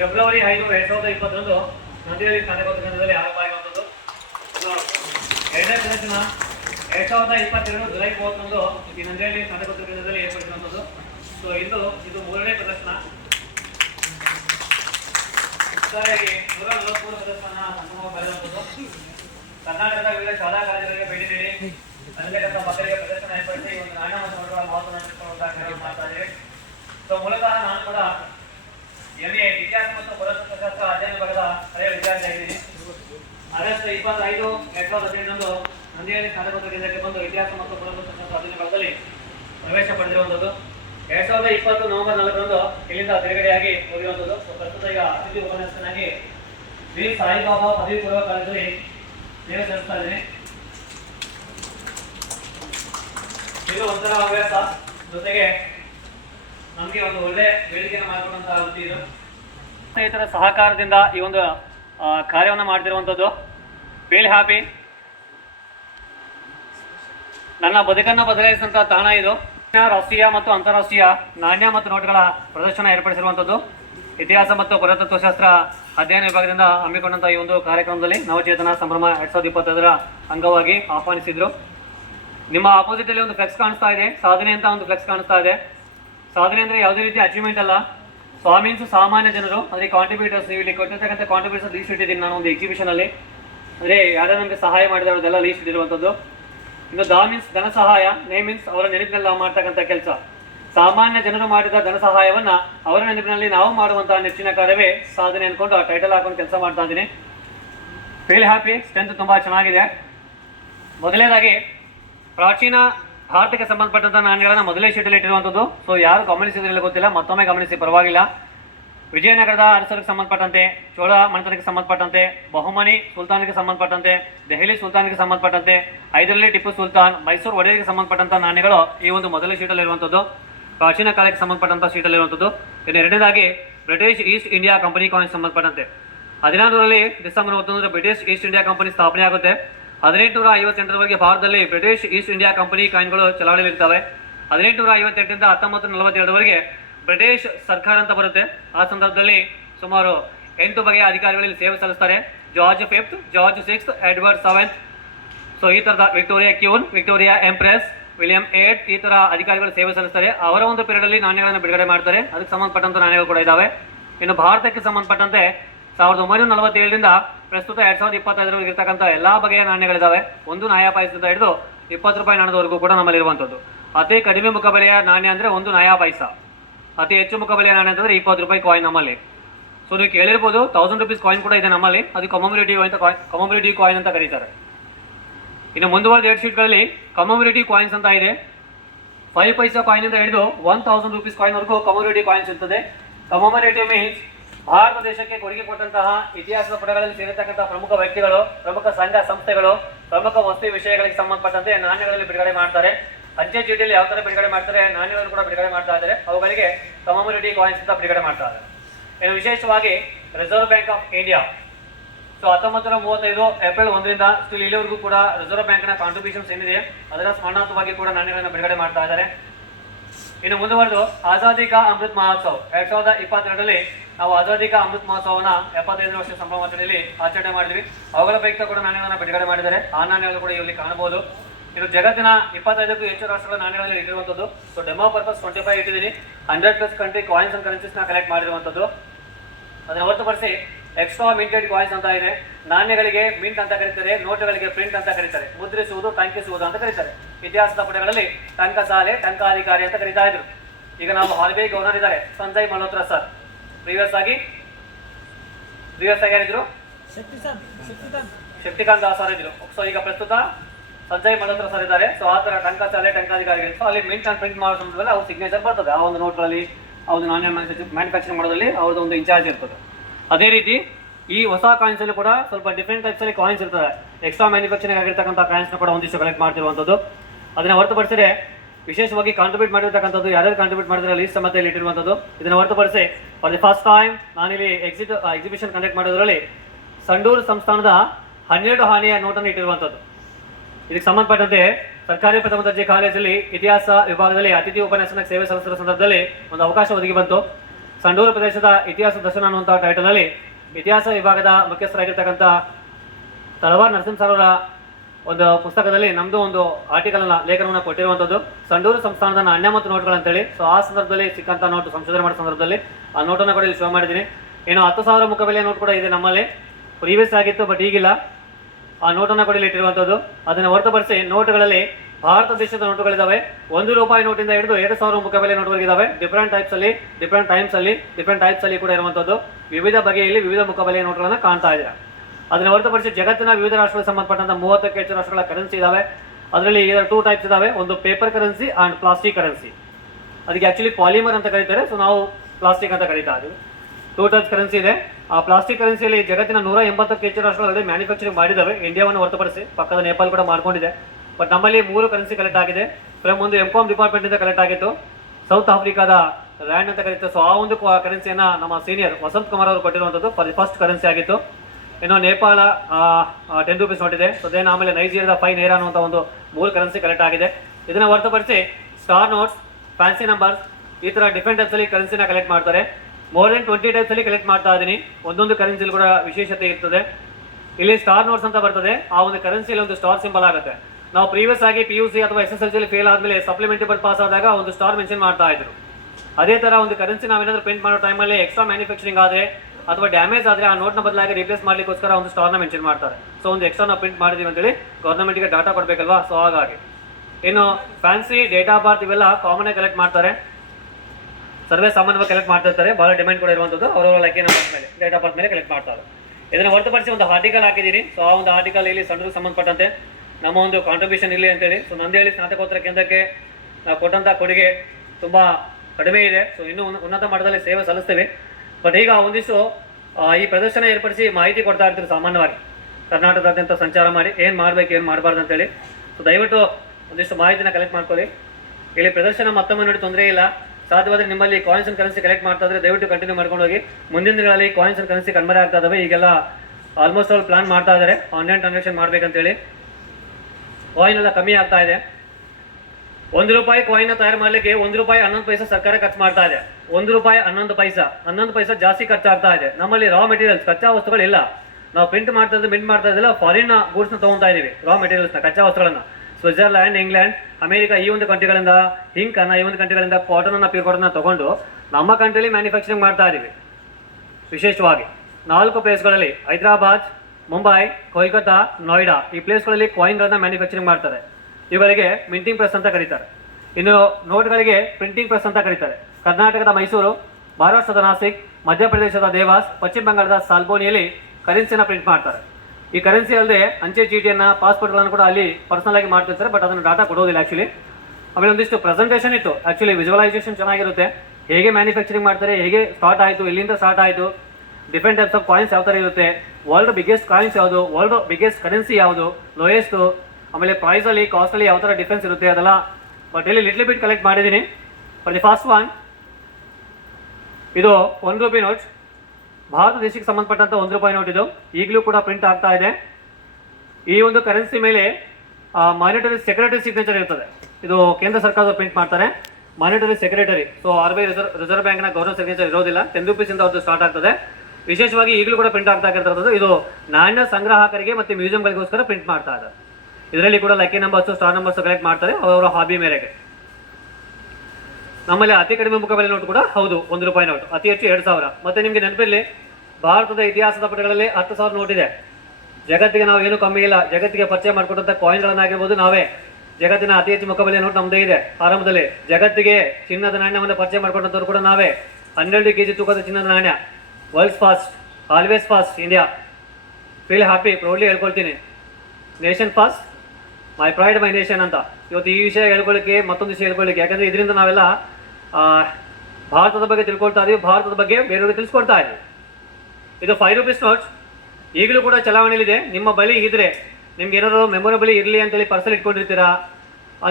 ಫೆಬ್ರವರಿ 5, 2020 ನಂದಿಹಳ್ಳಿ ಸ್ನಾತಕೋತ್ತರ ಕೇಂದ್ರದಲ್ಲಿ ಆರಂಭ ಆಗಿರುವಂಥದ್ದು. ಎರಡನೇ ಪ್ರದರ್ಶನ 2022 ಜುಲೈ 31 ಈ ನಂದಿಹಳ್ಳಿ ಸ್ನಾತಕೋತ್ತರ ಕೇಂದ್ರದಲ್ಲಿ ಏರ್ಪಡಿಸಿರುವಂಥದ್ದು. ಸೊ ಇದು ಮೂರನೇ ಪ್ರದರ್ಶನ. ಒಟ್ಟಾರೆಯಾಗಿ 143 ಪ್ರದರ್ಶನ ಸಂಪೂರ್ಣವಾಗಿ ಬರೆಯುವಂಥದ್ದು. ಕರ್ನಾಟಕದ ವಿವಿಧ ಶಾಲಾ ಕಾಲೇಜುಗಳಿಗೆ ಭೇಟಿ ನೀಡಿ ಅಲ್ಲಿರ್ತಕ್ಕಂಥ ಮಕ್ಕಳಿಗೆ ಪ್ರದರ್ಶನ ಏರ್ಪಡಿಸಿ ಒಂದು ನಾಣ್ಯ ಮತ್ತು ನೋಟುಗಳ ಮಹತ್ವವನ್ನು ತಿಳ್ಕೊಳ್ಳುವಂತಹ ಮಾಡ್ತಾ ಇದ್ದೀವಿ. ಸೊ ಮೂಲತಃ ನಾನು ಕೂಡ MA ಇತಿಹಾಸ ಮತ್ತು ಪುರಾತತ್ವಶಾಸ್ತ್ರ ಅಧ್ಯಯನ ವಿಭಾಗದ ಹಳೆಯ ವಿದ್ಯಾರ್ಥಿಯಾಗಿದ್ದೀನಿ. ಆಗಸ್ಟ್ 25, 2015 ನಂದಿಹಳ್ಳಿ ಸ್ನಾತಕೋತ್ತರ ಕೇಂದ್ರಕ್ಕೆ ಬಂದು ಇತಿಹಾಸ ಮತ್ತು ಪುರಾತತ್ವಶಾಸ್ತ್ರ ಅಧ್ಯಯನ ವಿಭಾಗದಲ್ಲಿ ಪ್ರವೇಶ ಪಡೆದಿರುವಂಥದ್ದು. 2020 ನವೆಂಬರ್ 4 ಇಲ್ಲಿಂದ ಬಿಡುಗಡೆಯಾಗಿ ಹೋಗಿರುವಂಥದ್ದು. ಪ್ರಸ್ತುತ ಈಗ ಅತಿಥಿ ಉಪನ್ಯಾಸಕನಾಗಿ ಶ್ರೀ ಸಾಯಿಬಾಬಾ ಪದವಿ ಪೂರ್ವ ಕಾಲೇಜಲ್ಲಿ ಸೇವೆ ಸಲ್ಲಿಸ್ತಾ ಇದ್ದೀನಿ. ಇದು ಒಂಥರ ಹವ್ಯಾಸ, ಜೊತೆಗೆ ನಮಗೆ ಒಂದು ಒಳ್ಳೆ ವೇದಿಕೆಯನ್ನು ಮಾಡಿಕೊಡುವಂತಹ ವೃತ್ತಿ ಇದು. ಸ್ನೇಹಿತರ ಸಹಕಾರದಿಂದ ಈ ಒಂದು ಕಾರ್ಯವನ್ನು ಮಾಡ್ತಿರುವಂಥದ್ದು. Feel happy. ನನ್ನ ಬದುಕನ್ನು ಬದಲಾಯಿಸಿದಂತಹ ತಾಣ ಇದು. ರಾಷ್ಟ್ರೀಯ ಮತ್ತು ಅಂತಾರಾಷ್ಟ್ರೀಯ ನಾಣ್ಯ ಮತ್ತು ನೋಟುಗಳ ಪ್ರದರ್ಶನ ಏರ್ಪಡಿಸಿರುವಂಥದ್ದು. ಇತಿಹಾಸ ಮತ್ತು ಪುರಾತತ್ವಶಾಸ್ತ್ರ ಅಧ್ಯಯನ ವಿಭಾಗದಿಂದ ಹಮ್ಮಿಕೊಂಡಂತಹ ಈ ಒಂದು ಕಾರ್ಯಕ್ರಮದಲ್ಲಿ ನವಚೇತನ ಸಂಭ್ರಮ 2025 ಅಂಗವಾಗಿ ಆಹ್ವಾನಿಸಿದ್ರು. ನಿಮ್ಮ ಆಪೋಸಿಟ್ ಅಲ್ಲಿ ಒಂದು ಫ್ಲೆಕ್ಸ್ ಕಾಣಿಸ್ತಾ ಇದೆ, ಸಾಧನೆ ಅಂತ ಒಂದು ಫ್ಲೆಕ್ಸ್ ಕಾಣಿಸ್ತಾ ಇದೆ. ಸಾಧನೆ ಅಂದರೆ ಯಾವುದೇ ರೀತಿ ಅಚೀವ್ಮೆಂಟ್ ಅಲ್ಲ. ಸ್ವಾಮೀನ್ಸ್ ಸಾಮಾನ್ಯ ಜನರು, ಅಂದರೆ ಕಾಂಟ್ರಿಬ್ಯೂಟರ್ಸ್. ನೀವು ಇಲ್ಲಿ ಕೊಟ್ಟಿರ್ತಕ್ಕಂಥ ಕಾಂಟ್ರಿಬ್ಯೂಟರ್ಸ್ ಲೀಸ್ಟ್ ಇಟ್ಟಿದ್ದೀನಿ ನಾನು ಒಂದು ಎಕ್ಸಿಬಿಷನ್ ಅಲ್ಲಿ. ಅಂದರೆ ಯಾರು ನಮಗೆ ಸಹಾಯ ಮಾಡಿದವರದೆಲ್ಲ ಲೀಸ್ಟ್ ಇಟ್ಟಿರುವಂಥದ್ದು. ಇನ್ನು ದ ಮೀನ್ಸ್ ಧನ ಸಹಾಯ, ನೇ ಮೀನ್ಸ್ ಅವರ ನೆನಪಿನಲ್ಲಿ ನಾವು ಮಾಡ್ತಕ್ಕಂಥ ಕೆಲಸ. ಸಾಮಾನ್ಯ ಜನರು ಮಾಡಿದ ಧನ ಸಹಾಯವನ್ನ ಅವರ ನೆನಪಿನಲ್ಲಿ ನಾವು ಮಾಡುವಂತಹ ನೆಚ್ಚಿನ ಕಾರ್ಯವೇ ಸಾಧನೆ ಅಂದ್ಕೊಂಡು ಆ ಟೈಟಲ್ ಹಾಕೊಂಡು ಕೆಲಸ ಮಾಡ್ತಾ ಇದ್ದೀನಿ. Feel happy. ಸ್ಟ್ರೆಂತ್ ತುಂಬ ಚೆನ್ನಾಗಿದೆ. ಮೊದಲನೇದಾಗಿ ಪ್ರಾಚೀನ ಭಾರತಕ್ಕೆ ಸಂಬಂಧಪಟ್ಟಂಥ ನಾಣ್ಯಗಳನ್ನು ಮೊದಲೇ ಶೀಟಲ್ಲಿ ಇಟ್ಟಿರುವಂಥದ್ದು. ಸೊ ಯಾರು ಗಮನಿಸಿದ್ರಿಲ್ಲ ಗೊತ್ತಿಲ್ಲ, ಮತ್ತೊಮ್ಮೆ ಗಮನಿಸಿ, ಪರವಾಗಿಲ್ಲ. ವಿಜಯನಗರದ ಅರಸರಿಗೆ ಸಂಬಂಧಪಟ್ಟಂತೆ, ಚೋಳ ಮನೆತನಕ್ಕೆ ಸಂಬಂಧಪಟ್ಟಂತೆ, ಬಹುಮನಿ ಸುಲ್ತಾನ್ಗೆ ಸಂಬಂಧಪಟ್ಟಂತೆ, ದೆಹಲಿ ಸುಲ್ತಾನ್ಗೆ ಸಂಬಂಧಪಟ್ಟಂತೆ, ಹೈದರಾಲಿ ಟಿಪ್ಪು ಸುಲ್ತಾನ್, ಮೈಸೂರು ಒಡೆಯರಿಗೆ ಸಂಬಂಧಪಟ್ಟಂಥ ನಾಣ್ಯಗಳು ಈ ಒಂದು ಮೊದಲನೇ ಶೀಟಲ್ಲಿ ಇರುವಂಥದ್ದು, ಪ್ರಾಚೀನ ಕಾಲಕ್ಕೆ ಸಂಬಂಧಪಟ್ಟಂಥ ಶೀಟಲ್ಲಿ ಇರುವಂಥದ್ದು. ಇನ್ನು ಎರಡನೇದಾಗಿ British East India Company coin ಸಂಬಂಧಪಟ್ಟಂತೆ 16ರಲ್ಲಿ December 31 British East India Company ಸ್ಥಾಪನೆ ಆಗುತ್ತೆ. 1858ರವರೆಗೆ ಭಾರತದಲ್ಲಿ ಬ್ರಿಟಿಷ್ ಈಸ್ಟ್ ಇಂಡಿಯಾ ಕಂಪನಿ ಕಾಯಿನ್ಗಳು ಚಲಾವಣೆಯಲ್ಲಿ ಇರ್ತವೆ. 1858ರಿಂದ 1947ರವರೆಗೆ ಬ್ರಿಟಿಷ್ ಸರ್ಕಾರ ಅಂತ ಬರುತ್ತೆ. ಆ ಸಂದರ್ಭದಲ್ಲಿ ಸುಮಾರು 8 ಬಗೆಯ ಅಧಿಕಾರಿಗಳಲ್ಲಿ ಸೇವೆ ಸಲ್ಲಿಸ್ತಾರೆ. George 5th, George 6th, Edward 7th. So ಈ ಥರದ Victoria queen, Victoria empress, William 8 ಈ ಥರ ಅಧಿಕಾರಿಗಳು ಸೇವೆ ಸಲ್ಲಿಸ್ತಾರೆ. ಅವರ ಒಂದು ಪೀರಿಯಡಲ್ಲಿ ನಾಣ್ಯಗಳನ್ನು ಬಿಡುಗಡೆ ಮಾಡ್ತಾರೆ. ಅದಕ್ಕೆ ಸಂಬಂಧಪಟ್ಟಂಥ ನಾಣ್ಯಗಳು ಕೂಡ ಇದ್ದಾವೆ. ಇನ್ನು ಭಾರತಕ್ಕೆ ಸಂಬಂಧಪಟ್ಟಂತೆ 1947ರಿಂದ ಪ್ರಸ್ತುತ 2025 ಇರ್ತಕ್ಕಂಥ ಎಲ್ಲ ಬಗೆಯ ನಾಣ್ಯಗಳಿದ್ದಾವೆ. 1 ನಯಾ ಪೈಸದಿಂದ ಹಿಡಿದು 20 ರೂಪಾಯಿ ನಾಣ್ಯದವರೆಗೂ ಕೂಡ ನಮ್ಮಲ್ಲಿರುವಂಥದ್ದು. ಅತಿ ಕಡಿಮೆ ಮುಖಬೆಲೆಯ ನಾಣ್ಯ ಅಂದರೆ 1 ನಯಾ ಪೈಸಾ. ಅತಿ ಹೆಚ್ಚು ಮುಖಬೆಲೆಯ ನಾಣ್ಯ ಅಂತಂದರೆ 20 ರೂಪಾಯಿ ಕಾಯಿನ್ ನಮ್ಮಲ್ಲಿ. ಸೊ ನೀವು ಕೇಳಿರ್ಬೋದು 1000 ರೂಪೀಸ್ ಕಾಯಿನ್ ಕೂಡ ಇದೆ ನಮ್ಮಲ್ಲಿ. ಅದು ಕಮಮರೇಟಿವ್ ಕಾಯಿನ್ ಅಂತ ಕರೀತಾರೆ. ಇನ್ನು ಮುಂದುವರೆದ 2 ಶೀಟ್ಗಳಲ್ಲಿ ಕಮಮರೇಟಿವ್ ಕಾಯಿನ್ಸ್ ಅಂತ ಇದೆ. 5 ಪೈಸಾ ಕಾಯಿನಿಂದ ಹಿಡಿದು 1000 ರೂಪೀಸ್ ಕಾಯಿನ್ವರೆಗೂ ಕಮಮರೇಟಿವ್ ಕಾಯಿನ್ಸ್ ಇರ್ತದೆ. ಕಮಮರೇಟಿವ್ ಮೀನ್ಸ್ ಭಾರತ ದೇಶಕ್ಕೆ ಕೊಡುಗೆ ಕೊಟ್ಟಂತಹ ಇತಿಹಾಸದ ಪುಟಗಳಲ್ಲಿ ಸೇರಿರ್ತಕ್ಕಂಥ ಪ್ರಮುಖ ವ್ಯಕ್ತಿಗಳು, ಪ್ರಮುಖ ಸಂಘ ಸಂಸ್ಥೆಗಳು, ಪ್ರಮುಖ ವಸ್ತು ವಿಷಯಗಳಿಗೆ ಸಂಬಂಧಪಟ್ಟಂತೆ ನಾಣ್ಯಗಳಲ್ಲಿ ಬಿಡುಗಡೆ ಮಾಡ್ತಾರೆ. ಅಂಚೆ ಚೀಟಿಯಲ್ಲಿ ಯಾವ ಥರ ಬಿಡುಗಡೆ ಮಾಡ್ತಾರೆ, ನಾಣ್ಯಗಳನ್ನು ಕೂಡ ಬಿಡುಗಡೆ ಮಾಡ್ತಾ ಇದ್ದಾರೆ. ಅವುಗಳಿಗೆ ಕಮಮರೇಟಿವ್ ಕಾಯಿನ್ಸ್ ಅಂತ ಬಿಡುಗಡೆ ಮಾಡ್ತಾ ಇದ್ದಾರೆ. ಇನ್ನು ವಿಶೇಷವಾಗಿ Reserve Bank of India so 1935 April 1ರಿಂದ ಸ್ಟಿಲ್ ಇಲ್ಲಿವರೆಗೂ ಕೂಡ ರಿಸರ್ವ್ ಬ್ಯಾಂಕ್ನ ಕಾಂಟ್ರಿಬ್ಯೂಷನ್ಸ್ ಏನಿದೆ ಅದರ ಸ್ಮರಣಾರ್ಥವಾಗಿ ಕೂಡ ನಾಣ್ಯಗಳನ್ನು ಬಿಡುಗಡೆ ಮಾಡ್ತಾ ಇದ್ದಾರೆ. ಇನ್ನು ಮುಂದುವರೆದು ಆಜಾದಿ ಕಾ ಅಮೃತ್ ಮಹೋತ್ಸವ 2022ರಲ್ಲಿ ನಾವು ಆಜಾದಿ ಕಾ ಅಮೃತ್ ಮಹೋತ್ಸವನ 75 ವರ್ಷ ಸಂಭ್ರಮಾಚರಣೆಯಲ್ಲಿ ಆಚರಣೆ ಮಾಡಿದ್ವಿ. ಅವುಗಳ ಪೈಕಿ ಕೂಡ ನಾಣ್ಯಗಳನ್ನು ಬಿಡುಗಡೆ ಮಾಡಿದ್ದಾರೆ. ಆ ನಾಣ್ಯಗಳು ಕೂಡ ಇಲ್ಲಿ ಕಾಣಬಹುದು. ಇದು ಜಗತ್ತಿನ 25ಕ್ಕೂ ಹೆಚ್ಚು ರಾಷ್ಟ್ರಗಳ ನಾಣ್ಯಗಳಲ್ಲಿ ಇಟ್ಟಿರುವಂಥದ್ದು. ಸೊ ಡೆಮೋ ಪರ್ಪಸ್ 25 ಇಟ್ಟಿದ್ದೀನಿ. 100+ ಕಂಟ್ರಿ ಕಾಯಿನ್ಸ್ ಅಂಡ್ ಕರೆನ್ಸೀಸ್ನ ಕಲೆಕ್ಟ್ ಮಾಡಿರುವಂಥದ್ದು. ಅದನ್ನು ಹೊರತುಪಡಿಸಿ ಎಕ್ಸ್ಟ್ರಾ ಮಿಂಟೆಡ್ ಕಾಯಿನ್ಸ್ ಅಂತ ಇದೆ. ನಾಣ್ಯಗಳಿಗೆ ಮಿಂಟ್ ಅಂತ ಕರೀತಾರೆ, ನೋಟುಗಳಿಗೆ ಪ್ರಿಂಟ್ ಅಂತ ಕರೀತಾರೆ, ಮುದ್ರಿಸುವುದು, ಟಂಕಿಸುವುದು ಅಂತ ಕರೀತಾರೆ. ಇತಿಹಾಸದ ಪುಟಗಳಲ್ಲಿ ಟಂಕಸಾಲೆ, ಟಂಕಾಧಿಕಾರಿ ಅಂತ ಕರೀತಾ ಇದ್ರು. ಈಗ ನಾವು ಹಾಲ್ಬೇ ಗವರ್ನರ್ ಇದ್ದಾರೆ ಸಂಜಯ್ ಮಲ್ಹೋತ್ರಾ ಸರ್. ಪ್ರೀವಿಯಸ್ ಆಗಿ ಯಾರಿದ್ರು? ಶಕ್ತಿಕಾಂತ್ ದಾಸ್ ಸರ್ ಇದ್ರು. ಸೊ ಈಗ ಪ್ರಸ್ತುತ ಸಂಜಯ್ ಮಲ್ಹೋತ್ರಾ ಸರ್ ಇದ್ದಾರೆ. ಸೊ ಆ ಥರ ಟಂಕಸಾಲೆ, ಟಂಕಾಧಿಕಾರಿಗಳು. ಸೊ ಅಲ್ಲಿ ಮಿಂಟ್ ಅಂಡ್ ಪ್ರಿಂಟ್ ಮಾಡೋ ಸಂದರ್ಭದಲ್ಲಿ ಅವ್ರ ಸಿಗ್ನೇಚರ್ ಬರ್ತದೆ ಆ ಒಂದು ನೋಟ್ಗಳಲ್ಲಿ, ಅವ್ರದ್ದು ನಾಣ್ಯ ಮ್ಯಾನುಫ್ಯಾಕ್ಚರಿಂಗ್ ಮಾಡೋದ್ರಲ್ಲಿ ಅವ್ರದ್ದು ಒಂದು ಇನ್ಚಾರ್ಜ್ ಇರ್ತದೆ. ಅದೇ ರೀತಿ ಈ ಹೊಸ ಕಾಯಿನ್ಸಲ್ಲಿ ಕೂಡ ಸ್ವಲ್ಪ ಡಿಫ್ರೆಂಟ್ ಟೈಪ್ಸಲ್ಲಿ ಕಾಯಿನ್ಸ್ ಇರ್ತದೆ. ಎಕ್ಸ್ಟ್ರಾ ಮ್ಯಾನುಫ್ಯಾಕ್ಚರಿಂಗ್ ಆಗಿರ್ತಕ್ಕಂಥ ಕಾಯಿನ್ಸ್ನ ಕೂಡ ಒಂದಿಷ್ಟು ಕಲೆಕ್ಟ್ ಮಾಡ್ತಿರುವಂಥದ್ದು. ಅದನ್ನು ಹೊರತುಪಡಿಸಿದ್ರೆ ವಿಶೇಷವಾಗಿ ಕಾಂಟ್ರಿಬ್ಯೂಟ್ ಮಾಡಿರ್ತಕ್ಕಂಥದ್ದು ಯಾರ್ಯಾರು ಕಾಂಟ್ರಿಬ್ಯೂಟ್ ಮಾಡಿದ್ರೆ ಲೀಸ್ಟ್ ಸಮೇತಲ್ಲಿ ಇಟ್ಟಿರುವಂಥದ್ದು. ಇದನ್ನು ಹೊರತುಪಡಿಸಿ ಫಾರ್ ದಿ ಫಸ್ಟ್ ಟೈಮ್ ನಾನಿಲ್ಲಿ ಎಕ್ಸಿಬಿಷನ್ ಕಂಡಕ್ಟ್ ಮಾಡೋದ್ರಲ್ಲಿ ಸಂಡೂರು ಸಂಸ್ಥಾನದ 12 ಆನೆಯ ನೋಟನ್ನು ಇಟ್ಟಿರುವಂಥದ್ದು. ಇದಕ್ಕೆ ಸಂಬಂಧಪಟ್ಟಂತೆ ಸರ್ಕಾರಿ ಪ್ರಥಮ ದರ್ಜೆ ಕಾಲೇಜಲ್ಲಿ ಇತಿಹಾಸ ವಿಭಾಗದಲ್ಲಿ ಅತಿಥಿ ಉಪನ್ಯಾಸನಕ್ಕೆ ಸೇವೆ ಸಲ್ಲಿಸಿದ ಸಂದರ್ಭದಲ್ಲಿ ಒಂದು ಅವಕಾಶ ಒದಗಿ ಬಂತು. ಸಂಡೂರು ಪ್ರದೇಶದ ಇತಿಹಾಸ ದರ್ಶನ ಅನ್ನುವಂಥ ಟೈಟಲಲ್ಲಿ ಇತಿಹಾಸ ವಿಭಾಗದ ಮುಖ್ಯಸ್ಥರಾಗಿರ್ತಕ್ಕಂಥ ತಳವಾರ್ ನರಸಿಂಹ ಅವರ ಒಂದು ಪುಸ್ತಕದಲ್ಲಿ ನಮ್ಮದು ಒಂದು ಆರ್ಟಿಕಲ್ನ ಲೇಖನವನ್ನು ಕೊಟ್ಟಿರುವಂಥದ್ದು ಸಂಡೂರು ಸಂಸ್ಥಾನದ ನಾಣ್ಯ ಮತ್ತು ನೋಟ್ಗಳಂತೇಳಿ. ಸೊ ಆ ಸಂದರ್ಭದಲ್ಲಿ ಸಿಕ್ಕಂಥ ನೋಟು ಸಂಶೋಧನೆ ಮಾಡೋ ಸಂದರ್ಭದಲ್ಲಿ ಆ ನೋಟನ್ನು ಕೂಡ ಇಲ್ಲಿ ಶೋ ಮಾಡಿದ್ದೀನಿ. ಏನು 10,000 ಮುಖಬೆಲೆ ನೋಟ್ ಕೂಡ ಇದೆ ನಮ್ಮಲ್ಲಿ, ಪ್ರೀವಿಯಸ್ ಆಗಿತ್ತು ಬಟ್ ಈಗಿಲ್ಲ. ಆ ನೋಟನ್ನು ಕೂಡ ಇಲ್ಲಿ ಇಟ್ಟಿರುವಂಥದ್ದು. ಅದನ್ನು ಹೊರತುಪಡಿಸಿ ನೋಟುಗಳಲ್ಲಿ ಭಾರತ ದೇಶದ ನೋಟುಗಳಿದ್ದಾವೆ. ₹1 ನೋಟಿಂದ ಹಿಡಿದು 2,000 ಮುಖಬೆಲೆ ನೋಟುಗಳಿದ್ದಾವೆ. ಡಿಫ್ರೆಂಟ್ ಟೈಪ್ಸಲ್ಲಿ ಡಿಫ್ರೆಂಟ್ ಟೈಮ್ಸಲ್ಲಿ ಕೂಡ ಇರುವಂಥದ್ದು. ವಿವಿಧ ಬಗೆಯಲ್ಲಿ ವಿವಿಧ ಮುಖಬೆಲೆ ನೋಟುಗಳನ್ನು ಕಾಣ್ತಾ ಇದ್ದೀರಾ. ಅದನ್ನು ಹೊರತುಪಡಿಸಿ ಜಗತ್ತಿನ ವಿವಿಧ ರಾಷ್ಟ್ರಗಳಿಗೆ ಸಂಬಂಧಪಟ್ಟಂಥ 30ಕ್ಕೂ ಹೆಚ್ಚು ರಾಷ್ಟ್ರಗಳ ಕರೆನ್ಸಿ ಇದ್ದಾವೆ. ಅದರಲ್ಲಿ 2 ಟೈಪ್ಸ್ ಇದ್ದಾವೆ, ಒಂದು paper currency and plastic currency. ಅದಕ್ಕೆ ಆ್ಯಕ್ಚುಲಿ ಪಾಲಿಮರ್ ಅಂತ ಕರೀತಾರೆ, ಸೊ ನಾವು ಪ್ಲಾಸ್ಟಿಕ್ ಅಂತ ಕರೀತಾ ಇದ್ದೀವಿ. 2 ಟೈಪ್ಸ್ ಕರೆನ್ಸಿ ಇದೆ. ಆ ಪ್ಲಾಸ್ಟಿಕ್ ಕರೆನ್ಸಿಯಲ್ಲಿ ಜಗತ್ತಿನ 180ಕ್ಕೂ ಹೆಚ್ಚು ರಾಷ್ಟ್ರಗಳಲ್ಲಿ ಮ್ಯಾನುಫ್ಯಾಕ್ಚರಿಂಗ್ ಮಾಡಿದ್ದಾವೆ, ಇಂಡಿಯಾವನ್ನು ಹೊರತುಪಡಿಸಿ. ಪಕ್ಕದ ನೇಪಾಲ್ ಕೂಡ ಮಾಡ್ಕೊಂಡಿದೆ. ಬಟ್ ನಮ್ಮಲ್ಲಿ 3 ಕರೆನ್ಸಿ ಕಲೆಕ್ಟ್ ಆಗಿದೆ. ಒಂದು MCOM ಡಿಪಾರ್ಟ್ಮೆಂಟಿಂದ ಕಲೆಕ್ಟ್ ಆಗಿತ್ತು, ಸೌತ್ ಆಫ್ರಿಕಾದ ರ್ಯಾಂಡ್ ಅಂತ ಕರೀತಾರೆ. ಸೊ ಆ ಒಂದು ಕರೆನ್ಸಿಯನ್ನು ನಮ್ಮ ಸೀನಿಯರ್ ವಸಂತ್ ಕುಮಾರ್ ಅವರು ಕೊಟ್ಟಿರುವಂಥದ್ದು ಫಾರ್ ದಿ ಫಸ್ಟ್ ಕರೆನ್ಸಿ ಆಗಿತ್ತು. ಇನ್ನು ನೇಪಾಳ ₹10 ನೋಟಿದೆ. ಸೊ ದೆನ್ ಆಮೇಲೆ ನೈಜೀರಿಯಾದ 5 ನೇರಾ ಅನ್ನುವಂಥ ಒಂದು 3 ಕರೆನ್ಸಿ ಕಲೆಕ್ಟ್ ಆಗಿದೆ. ಇದನ್ನು ಹೊರತುಪಡಿಸಿ ಸ್ಟಾರ್ ನೋಟ್ಸ್, ಫ್ಯಾನ್ಸಿ ನಂಬರ್ಸ್, ಈ ಥರ ಡಿಫ್ರೆಂಟ್ ಟೈಪ್ಸಲ್ಲಿ ಕರೆನ್ಸಿನ ಕಲೆಕ್ಟ್ ಮಾಡ್ತಾರೆ. ಮೋರ್ ದೆನ್ 20 ಟೈಪ್ಸಲ್ಲಿ ಕಲೆಕ್ಟ್ ಮಾಡ್ತಾ ಇದ್ದೀನಿ. ಒಂದೊಂದು ಕರೆನ್ಸಿಲಿ ಕೂಡ ವಿಶೇಷತೆ ಇರ್ತದೆ. ಇಲ್ಲಿ ಸ್ಟಾರ್ ನೋಟ್ಸ್ ಅಂತ ಬರ್ತದೆ. ಆ ಒಂದು ಕರೆನ್ಸಿಯಲ್ಲಿ ಒಂದು ಸ್ಟಾರ್ ಸಿಂಬಲ್ ಆಗುತ್ತೆ. ನಾವು ಪ್ರೀವಿಯಸ್ ಆಗಿ PUC ಅಥವಾ SSLC ಫೇಲ್ ಆದಮೇಲೆ ಸಪ್ಲಿಮೆಂಟರಿ ಪಾಸ್ ಆದಾಗ ಒಂದು ಸ್ಟಾರ್ ಮೆನ್ಷನ್ ಮಾಡ್ತಾ ಇದ್ರು. ಅದೇ ಥರ ಒಂದು ಕರೆನ್ಸಿ ನಾವೇನಾದರೂ ಪ್ರಿಂಟ್ ಮಾಡೋ ಟೈಮಲ್ಲಿ ಎಕ್ಸ್ಟ್ರಾ ಮ್ಯಾನುಫ್ಯಾಕ್ಚರಿಂಗ್ ಆದರೆ ಅಥವಾ ಡ್ಯಾಮೇಜ್ ಆದರೆ ಆ ನೋಟ್ನ ಬದಲಾಗಿ ರಿಪ್ಲೇಸ್ ಮಾಡಲಿಕ್ಕೋಸ್ಕರ ಒಂದು ಸ್ಟಾರ್ನ ಮೆನ್ಷನ್ ಮಾಡ್ತಾರೆ. ಸೊ ಒಂದು ಎಕ್ಸ್ಟ್ರಾ ನಾವು ಪ್ರಿಂಟ್ ಮಾಡಿದೀವಿ ಅಂತೇಳಿ ಗೌರ್ಮೆಂಟ್ಗೆ ಡಾಟಾ ಕೊಡಬೇಕಲ್ವಾ, ಸೊ ಹಾಗಾಗಿ. ಇನ್ನು ಫ್ಯಾನ್ಸಿ, ಡೇಟ್ ಆಫ್ ಬರ್ತ್ ಇವೆಲ್ಲ ಕಾಮನ್ ಆಗಿ ಕಲೆಕ್ಟ್ ಮಾಡ್ತಾರೆ, ಸರ್ವೇ ಸಾಮಾನ್ಯವಾಗಿ ಕಲೆಕ್ಟ್ ಮಾಡ್ತಾ ಇರ್ತಾರೆ. ಭಾಳ ಡಿಮ್ಯಾಂಡ್ ಕೂಡ ಇರುವಂಥದ್ದು ಅವರವರ ಲೈಕ್ ಮೇಲೆ ಡೇಟ್ ಆಫ್ ಬರ್ತ್ ಮೇಲೆ ಕಲೆಕ್ಟ್ ಮಾಡ್ತಾರೆ. ಇದನ್ನು ಹೊರತುಪಡಿಸಿ ಒಂದು ಆರ್ಟಿಕಲ್ ಹಾಕಿದ್ದೀನಿ. ಸೊ ಆ ಒಂದು ಆರ್ಟಿಕಲ್ ಇಲ್ಲಿ ಸಂಡೂರಿಗೆ ಸಂಬಂಧಪಟ್ಟಂತೆ ನಮ್ಮ ಒಂದು ಕಾಂಟ್ರಿಬ್ಯೂಷನ್ ಇಲ್ಲಿ ಅಂತೇಳಿ. ಸೊ ನಂದೇಳಿ ಸ್ನಾತಕೋತ್ತರ ಕೇಂದ್ರಕ್ಕೆ ನಾವು ಕೊಟ್ಟಂಥ ಕೊಡುಗೆ ತುಂಬ ಕಡಿಮೆ ಇದೆ. ಸೊ ಇನ್ನೂ ಉನ್ನತ ಮಟ್ಟದಲ್ಲಿ ಸೇವೆ ಸಲ್ಲಿಸ್ತೇವೆ. ಬಟ್ ಈಗ ಒಂದಿಷ್ಟು ಈ ಪ್ರದರ್ಶನ ಏರ್ಪಡಿಸಿ ಮಾಹಿತಿ ಕೊಡ್ತಾ ಇರ್ತೀವಿ ಸಾಮಾನ್ಯವಾಗಿ ಕರ್ನಾಟಕದಾದ್ಯಂತ ಸಂಚಾರ ಮಾಡಿ ಏನು ಮಾಡಬೇಕು ಏನು ಮಾಡಬಾರ್ದು ಅಂತೇಳಿ. ಸೊ ದಯವಿಟ್ಟು ಒಂದಿಷ್ಟು ಮಾಹಿತಿನ ಕಲೆಕ್ಟ್ ಮಾಡ್ಕೊಳ್ಳಿ. ಇಲ್ಲಿ ಪ್ರದರ್ಶನ ಮತ್ತೊಮ್ಮೆ ನೋಡಿ ತೊಂದರೆ ಇಲ್ಲ. ಸಾಧ್ಯವಾದರೆ ನಿಮ್ಮಲ್ಲಿ ಕಾಯಿನ್ಸ್ ಅಂಡ್ ಕರೆನ್ಸಿ ಕಲೆಕ್ಟ್ ಮಾಡ್ತಾ ಇದ್ರೆ ದಯವಿಟ್ಟು ಕಂಟಿನ್ಯೂ ಮಾಡ್ಕೊಂಡು ಹೋಗಿ. ಮುಂದಿನ ದಿನಗಳಲ್ಲಿ ಕಾಯಿನ್ಸ್ ಅಂಡ್ ಕರೆನ್ಸಿ ಕಣ್ಮರೆ ಆಗ್ತಾ ಇದ್ದಾವೆ. ಈಗೆಲ್ಲ ಆಲ್ಮೋಸ್ಟ್ ಆಲ್ ಪ್ಲಾನ್ ಮಾಡ್ತಾ ಇದ್ದಾರೆ ಆನ್ಲೈನ್ ಟ್ರಾನ್ಸಾಕ್ಷನ್ ಮಾಡಬೇಕಂತೇಳಿ. ಕಾಯಿನ್ ಎಲ್ಲ ಕಮ್ಮಿ ಆಗ್ತಾ ಇದೆ. ₹1 ಕಾಯಿನ್ ತಯಾರು ಮಾಡಲಿಕ್ಕೆ ₹1 11 ಸರ್ಕಾರ ಖರ್ಚು ಮಾಡ್ತಾ ಇದೆ. ₹1 11 ಪೈಸಾ ಜಾಸ್ತಿ ಖರ್ಚಾಗ್ತಾ ಇದೆ. ನಮ್ಮಲ್ಲಿ ರಾ ಮೆಟೀರಿಯಲ್ಸ್ ಕಚ್ಚಾ ವಸ್ತುಗಳಿಲ್ಲ. ನಾವು ಪ್ರಿಂಟ್ ಮಾಡ್ತಾ ಇದ್ದು ಮಿಂಟ್ ಮಾಡ್ತಾ ಇದ್ದಿಲ್ಲ, ಫಾರಿನ್ ಗೂಡ್ಸ್ನ ತೊಗೊತಾ ಇದ್ದೀವಿ, ರಾ ಮೆಟೀರಿಯಲ್ಸ್ನ ಕಚ್ಚಾ ವಸ್ತುಗಳನ್ನು. ಸ್ವಿಟ್ಜರ್ಲ್ಯಾಂಡ್, ಇಂಗ್ಲೆಂಡ್, ಅಮೆರಿಕ ಈ ಒಂದು ಕಂಟ್ರಿಗಳಿಂದ ಹಿಂಕನ್ನು, ಈ ಒಂದು ಕಂಟ್ರಿಗಳಿಂದ ಕಾಟನನ್ನು, ಪ್ಯೂರ್ ಕಾಟನ್ನ ತೊಗೊಂಡು ನಮ್ಮ ಕಂಟ್ರಿಯಲ್ಲಿ ಮ್ಯಾನುಫ್ಯಾಕ್ಚರಿಂಗ್ ಮಾಡ್ತಾ ಇದ್ದೀವಿ. ವಿಶೇಷವಾಗಿ 4 ಪ್ಲೇಸ್ಗಳಲ್ಲಿ ಹೈದರಾಬಾದ್, ಮುಂಬೈ, ಕೋಲ್ಕತ್ತಾ, ನೋಯ್ಡಾ ಈ ಪ್ಲೇಸ್ಗಳಲ್ಲಿ ಕಾಯಿನ್ಗಳನ್ನು ಮ್ಯಾನುಫ್ಯಾಕ್ಚರಿಂಗ್ ಮಾಡ್ತಾರೆ. ಇವುಗಳಿಗೆ ಮಿಂಟಿಂಗ್ ಪ್ರೆಸ್ ಅಂತ ಕರೀತಾರೆ. ಇನ್ನು ನೋಟ್ಗಳಿಗೆ ಪ್ರಿಂಟಿಂಗ್ ಪ್ರೆಸ್ ಅಂತ ಕರೀತಾರೆ. ಕರ್ನಾಟಕದ ಮೈಸೂರು, ಮಹಾರಾಷ್ಟ್ರದ ನಾಸಿಕ್, ಮಧ್ಯಪ್ರದೇಶದ ದೇವಾಸ್, ಪಶ್ಚಿಮ ಬಂಗಾಳದ ಸಾಲ್ಬೋನಿಯಲ್ಲಿ ಕರೆನ್ಸಿನ ಪ್ರಿಂಟ್ ಮಾಡ್ತಾರೆ. ಈ ಕರೆನ್ಸಿ ಅಲ್ಲದೆ ಅಂಚೆ ಚೀಟಿಯನ್ನು, ಪಾಸ್ಪೋರ್ಟ್ಗಳನ್ನು ಕೂಡ ಅಲ್ಲಿ ಪರ್ಸನಲ್ ಆಗಿ ಮಾಡ್ತಿರ್ತಾರೆ. ಬಟ್ ಅದನ್ನು ಡಾಟಾ ಕೊಡೋದಿಲ್ಲ ಆ್ಯಕ್ಚುಲಿ. ಆಮೇಲೆ ಒಂದಿಷ್ಟು ಪ್ರೆಸೆಂಟೇಷನ್ ಇತ್ತು. ಆ್ಯಕ್ಚುಲಿ ವಿಜುವಲೈಸೇಷನ್ ಚೆನ್ನಾಗಿರುತ್ತೆ. ಹೇಗೆ ಮ್ಯಾನುಫ್ಯಾಕ್ಚರಿಂಗ್ ಮಾಡ್ತಾರೆ, ಹೇಗೆ ಸ್ಟಾರ್ಟ್ ಆಯಿತು, ಎಲ್ಲಿಂದ ಸ್ಟಾರ್ಟ್ ಆಯಿತು, ಡಿಫ್ರೆಂಟ್ ಟೈಪ್ಸ್ ಆಫ್ ಕಾಯಿನ್ಸ್ ಯಾವ ಥರ ಇರುತ್ತೆ, ವರ್ಲ್ಡ್ ಬಿಗ್ಗೆಸ್ಟ್ ಕಾಯಿನ್ಸ್ ಯಾವುದು, ವರ್ಲ್ಡ್ ಬಿಗ್ಗೆಸ್ಟ್ ಕರೆನ್ಸಿ ಯಾವುದು, ಲೋಯೆಸ್ಟು, ಆಮೇಲೆ ಪ್ರೈಸಲ್ಲಿ ಕಾಸ್ಟಲ್ಲಿ ಯಾವ ಥರ ಡಿಫ್ರೆನ್ಸ್ ಇರುತ್ತೆ ಅದೆಲ್ಲ. ಬಟ್ ಇಲ್ಲಿ ಲಿಟ್ಲ್ ಬಿಟ್ ಕಲೆಕ್ಟ್ ಮಾಡಿದ್ದೀನಿ. ಫಾರ್ ದಿ ಫಸ್ಟ್ ಒನ್, ಇದು ₹1 ನೋಟ್. ಭಾರತ ದೇಶಕ್ಕೆ ಸಂಬಂಧಪಟ್ಟಂಥ ₹1 ನೋಟ್ ಇದು. ಈಗಲೂ ಕೂಡ ಪ್ರಿಂಟ್ ಆಗ್ತಾ ಇದೆ. ಈ ಒಂದು ಕರೆನ್ಸಿ ಮೇಲೆ ಮಾನಿಟರಿ ಸೆಕ್ರೆಟರಿ ಸಿಗ್ನೇಚರ್ ಇರ್ತದೆ. ಇದು ಕೇಂದ್ರ ಸರ್ಕಾರದ ಪ್ರಿಂಟ್ ಮಾಡ್ತಾರೆ, monetary secretary. So RBI reserve ಬ್ಯಾಂಕ್ನ ಗವರ್ನರ್ ಸಿಗ್ನೇಚರ್ ಇರೋದಿಲ್ಲ. ₹10 ಅವ್ರದ್ದು ಸ್ಟಾರ್ಟ್ ಆಗ್ತದೆ. ವಿಶೇಷವಾಗಿ ಈಗಲೂ ಕೂಡ ಪ್ರಿಂಟ್ ಆಗ್ತಾ ಇರ್ತಕ್ಕಂಥದ್ದು. ಇದು ನಾಣ್ಯ ಸಂಗ್ರಾಹಕರಿಗೆ ಮತ್ತು ಮ್ಯೂಸಿಯಂಗಳಿಗೋಸ್ಕರ ಪ್ರಿಂಟ್ ಮಾಡ್ತಾ ಇದ್ದಾರೆ. ಇದರಲ್ಲಿ ಕೂಡ lucky numbers, star numbers collect ಮಾಡ್ತಾರೆ ಅವರ ಹಾಬಿ ಮೇರೆಗೆ. ನಮ್ಮಲ್ಲಿ ಅತಿ ಕಡಿಮೆ ಮುಖಬೆಲೆ ನೋಟ್ ಕೂಡ ಹೌದು ₹1 ನೋಟ್, ಅತಿ ಹೆಚ್ಚು 2,000. ಮತ್ತು ನಿಮಗೆ ನೆನಪಿರಲಿ, ಭಾರತದ ಇತಿಹಾಸದ ಪುಟಗಳಲ್ಲಿ 10,000 ನೋಟ್ ಇದೆ. ಜಗತ್ತಿಗೆ ನಾವು ಏನೂ ಕಮ್ಮಿ ಇಲ್ಲ. ಜಗತ್ತಿಗೆ ಪರಿಚಯ ಮಾಡಿಕೊಟ್ಟಂಥ ಕಾಯಿನ್ಗಳನ್ನಾಗಿರ್ಬೋದು ನಾವೇ. ಜಗತ್ತಿನ ಅತಿ ಹೆಚ್ಚು ಮುಖಬೆಲೆ ನೋಟ್ ನಮ್ಮದೇ ಇದೆ. ಆರಂಭದಲ್ಲಿ ಜಗತ್ತಿಗೆ ಚಿನ್ನದ ನಾಣ್ಯವನ್ನು ಪರಿಚಯ ಮಾಡಿಕೊಂಡಂಥವ್ರು ಕೂಡ ನಾವೇ. 12 kg ತೂಕದ ಚಿನ್ನದ ನಾಣ್ಯ. World's first, always first India. Feel happy, proudly ಹೇಳ್ಕೊಳ್ತೀನಿ. Nation first, my pride my nation ಅಂತ. ಇವತ್ತು ಈ ವಿಷಯ ಹೇಳ್ಕೊಳ್ಳಿಕ್ಕೆ, ಮತ್ತೊಂದು ವಿಷಯ ಹೇಳ್ಕೊಳ್ಳಿಕ್ಕೆ, ಯಾಕಂದರೆ ಇದರಿಂದ ನಾವೆಲ್ಲ ಭಾರತದ ಬಗ್ಗೆ ತಿಳ್ಕೊಳ್ತಾ ಇದೀವಿ, ಭಾರತದ ಬಗ್ಗೆ ಬೇರೆಯವ್ರಿಗೆ ತಿಳಿಸ್ಕೊಡ್ತಾ ಇದೀವಿ. ಇದು 5 ರೂಪೀಸ್ ನೋಟ್ಸ್ ಈಗಲೂ ಕೂಡ ಚಲಾವಣೆಯಲ್ಲಿದೆ. ನಿಮ್ಮ ಬಳಿ ಇದ್ರೆ ನಿಮ್ಗೆ ಏನಾದ್ರು ಮೆಮೊರಬಲಿ ಇರಲಿ ಅಂತೇಳಿ ಪರ್ಸಲ್ ಇಟ್ಕೊಂಡಿರ್ತೀರಾ,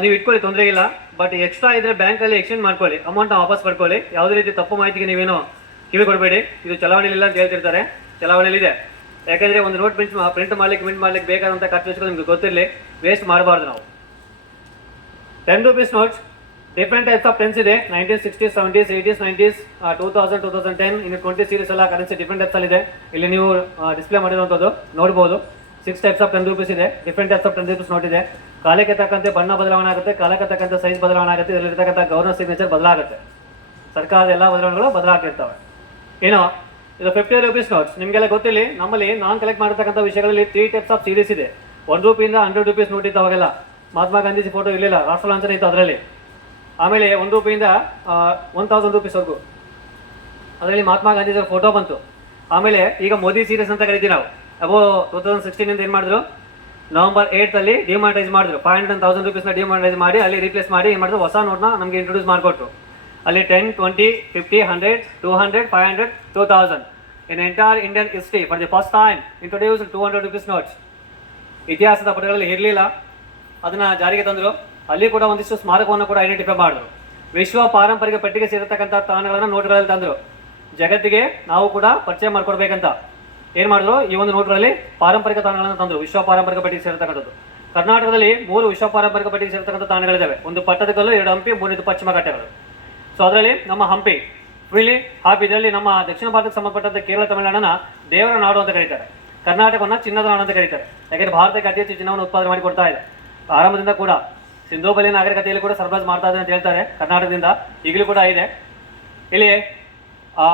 ನೀವು ಇಟ್ಕೊಳ್ಳಿ, ತೊಂದರೆ ಇಲ್ಲ. ಬಟ್ ಎಕ್ಸ್ಟ್ರಾ ಇದ್ರೆ ಬ್ಯಾಂಕಲ್ಲಿ ಎಕ್ಸ್ಚೇಂಜ್ ಮಾಡ್ಕೊಳ್ಳಿ, ಅಮೌಂಟ್ನ ವಾಪಸ್ ಪಡ್ಕೊಳ್ಳಿ. ಯಾವುದೇ ರೀತಿ ತಪ್ಪು ಮಾಹಿತಿಗೆ ನೀವೇನು ಕಿವಿ ಕೊಡಬೇಡಿ. ಇದು ಚಲಾವಣೆಯಲ್ಲಿಲ್ಲ ಅಂತ ಹೇಳ್ತಿರ್ತಾರೆ, ಚಲಾವಣೆಯಲ್ಲಿದೆ. ಯಾಕೆಂದರೆ ಒಂದು ನೋಟ್ ಪ್ರಿಂಟ್ ಮಾಡ್ಲಿಕ್ಕೆ ಬೇಕಾದಂಥ ಖರ್ಚು ವೆಚ್ಚಗಳು ನಿಮ್ಗೆ ಗೊತ್ತಿರಲಿ, ವೇಸ್ಟ್ ಮಾಡಬಾರ್ದು ನಾವು. 10 rupees notes different types of pens ಇದೆ. 1960s, 70s, 80s, 90s, 2000, 2010 ಇನ್ನು 20 ಸೀರೀಸ್ ಎಲ್ಲ ಕರೆನ್ಸಿ ಡಿಫ್ರೆಂಟ್ ಟೈಪ್ಸ್ ಅಲ್ಲಿ ಇದೆ. ಇಲ್ಲಿ ನೀವು ಡಿಸ್ಪ್ಲೇ ಮಾಡಿರುವಂಥದ್ದು ನೋಡ್ಬೋದು. 6 ಟೈಪ್ಸ್ ಆಫ್ 10 ರೂಪೀಸ್ ಇದೆ. Different types of 10 rupees note ಇದೆ. ಕಾಲಕ್ಕೆ ತಕ್ಕಂತೆ ಬಣ್ಣ ಬದಲಾವಣೆ ಆಗುತ್ತೆ, ಕಾಲಕ್ಕೆ ತಕ್ಕಂತೆ ಸೈಜ್ ಬದಲಾವಣೆ ಆಗುತ್ತೆ, ಇದರಲ್ಲಿರ್ತಕ್ಕಂಥ ಗವರ್ನರ್ ಸಿಗ್ನೇಚರ್ ಬದಲಾಗುತ್ತೆ. ಸರ್ಕಾರದ ಎಲ್ಲ ಬದಲಾವಣೆಗಳು ಬದಲಾಗ್ತಿರ್ತವೆ. ಏನೋ ಇದು 50 ರೂಪೀಸ್ ನೋಟ್ಸ್ ನಿಮಗೆಲ್ಲ ಗೊತ್ತಿಲ್ಲ. ನಮ್ಮಲ್ಲಿ ನಾನು ಕಲೆಕ್ಟ್ ಮಾಡಿರ್ತಕ್ಕಂಥ ವಿಷಯಗಳಲ್ಲಿ 3 ಟೈಪ್ಸ್ ಆಫ್ ಸೀರೀಸ್ ಇದೆ. 1 ರೂಪಾಯಿಂದ 100 ರೂಪೀಸ್ ನೋಟ್ ಇತ್ತು. ಅವಾಗೆಲ್ಲ ಮಹಾತ್ಮ ಗಾಂಧೀಜಿ ಫೋಟೋ ಇರಲಿಲ್ಲ, ರಾಷ್ಟ್ರ ಲಾಂಛನ ಇತ್ತು ಅದರಲ್ಲಿ. ಆಮೇಲೆ 1 ರೂಪಾಯಿಂದ 1000 ರೂಪೀಸ್ವರೆಗೂ ಅದರಲ್ಲಿ ಮಹಾತ್ಮ ಗಾಂಧೀಜಿ ಫೋಟೋ ಬಂತು. ಆಮೇಲೆ ಈಗ ಮೋದಿ ಸೀರೀಸ್ ಅಂತ ಕರಿತೀವಿ ನಾವು. ಅಬೋ 2016 ಏನು ಮಾಡಿದ್ರು, November 8 ಡಿಮಾನಿಟೈಸ್ ಮಾಡಿದ್ರು. 500 and 1000 ರೂಪೀಸ್ನ ಡಿಮಾನಿಟೈಸ್ ಮಾಡಿ ಅಲ್ಲಿ ರೀಪ್ಲೇಸ್ ಮಾಡಿ ಏನು ಮಾಡಿದ್ರು, ಹೊಸ ನೋಟ್ನ ನಮಗೆ ಇಂಟ್ರೊಡ್ಯೂಸ್ ಮಾಡಿಕೊಟ್ರು. ಅಲ್ಲಿ 10, 20, 50, 100, 200, 500, 2000 in entire Indian history for the first time introduce 200 rupees notes. ಇತಿಹಾಸದ ಪುಟಗಳಲ್ಲಿ ಇರಲಿಲ್ಲ, ಅದನ್ನು ಜಾರಿಗೆ ತಂದರು. ಅಲ್ಲಿ ಕೂಡ ಒಂದಿಷ್ಟು ಸ್ಮಾರಕವನ್ನು ಕೂಡ ಐಡೆಂಟಿಫೈ ಮಾಡಿದ್ರು. ವಿಶ್ವ ಪಾರಂಪರಿಕ ಪಟ್ಟಿಗೆ ಸೇರತಕ್ಕಂಥ ತಾಣಗಳನ್ನು ನೋಟ್ಗಳಲ್ಲಿ ತಂದರು. ಜಗತ್ತಿಗೆ ನಾವು ಕೂಡ ಪರಿಚಯ ಮಾಡ್ಕೊಡ್ಬೇಕಂತ ಏನು ಮಾಡಿದ್ರು, ಈ ಒಂದು ನೋಟ್ಗಳಲ್ಲಿ ಪಾರಂಪರಿಕ ತಾಣಗಳನ್ನು ತಂದರು. ವಿಶ್ವ ಪಾರಂಪರಿಕ ಪಟ್ಟಿಗೆ ಸೇರತಕ್ಕಂಥದ್ದು ಕರ್ನಾಟಕದಲ್ಲಿ 3 ವಿಶ್ವ ಪಾರಂಪರಿಕ ಪಟ್ಟಿಗೆ ಸೇರತಕ್ಕಂಥ ತಾಣಗಳಿದ್ದಾವೆ. ಒಂದು ಪಟ್ಟದಕಲ್ಲು, 2 ಹಂಪಿ, 3 ಪಶ್ಚಿಮ ಘಟ್ಟಗಳು. ಸೊ ಅದರಲ್ಲಿ ನಮ್ಮ ಹಂಪಿ ಫ್ರೀಲಿ ಹಾಪ್. ಇದರಲ್ಲಿ ನಮ್ಮ ದಕ್ಷಿಣ ಭಾರತಕ್ಕೆ ಸಂಬಂಧಪಟ್ಟಂತೆ ಕೇರಳ, ತಮಿಳುನಾಡನ್ನ ದೇವರ ನಾಡು ಅಂತ ಕರೀತಾರೆ, ಕರ್ನಾಟಕವನ್ನು ಚಿನ್ನದ ನಾಡು ಅಂತ ಕರೀತಾರೆ. ಯಾಕೆಂದರೆ ಭಾರತಕ್ಕೆ ಅತಿ ಹೆಚ್ಚು ಚಿನ್ನವನ್ನು ಉತ್ಪಾದನೆ ಮಾಡಿ ಕೊಡ್ತಾ ಇದೆ ಆರಂಭದಿಂದ ಕೂಡ. ಸಿಂಧೂ ಬಲಿ ನಾಗರಿಕತೆಯಲ್ಲಿ ಕೂಡ ಸರಬರಾಜು ಮಾಡ್ತಾ ಇದೆ ಅಂತ ಹೇಳ್ತಾರೆ ಕರ್ನಾಟಕದಿಂದ, ಈಗಲೂ ಕೂಡ ಇದೆ. ಇಲ್ಲಿ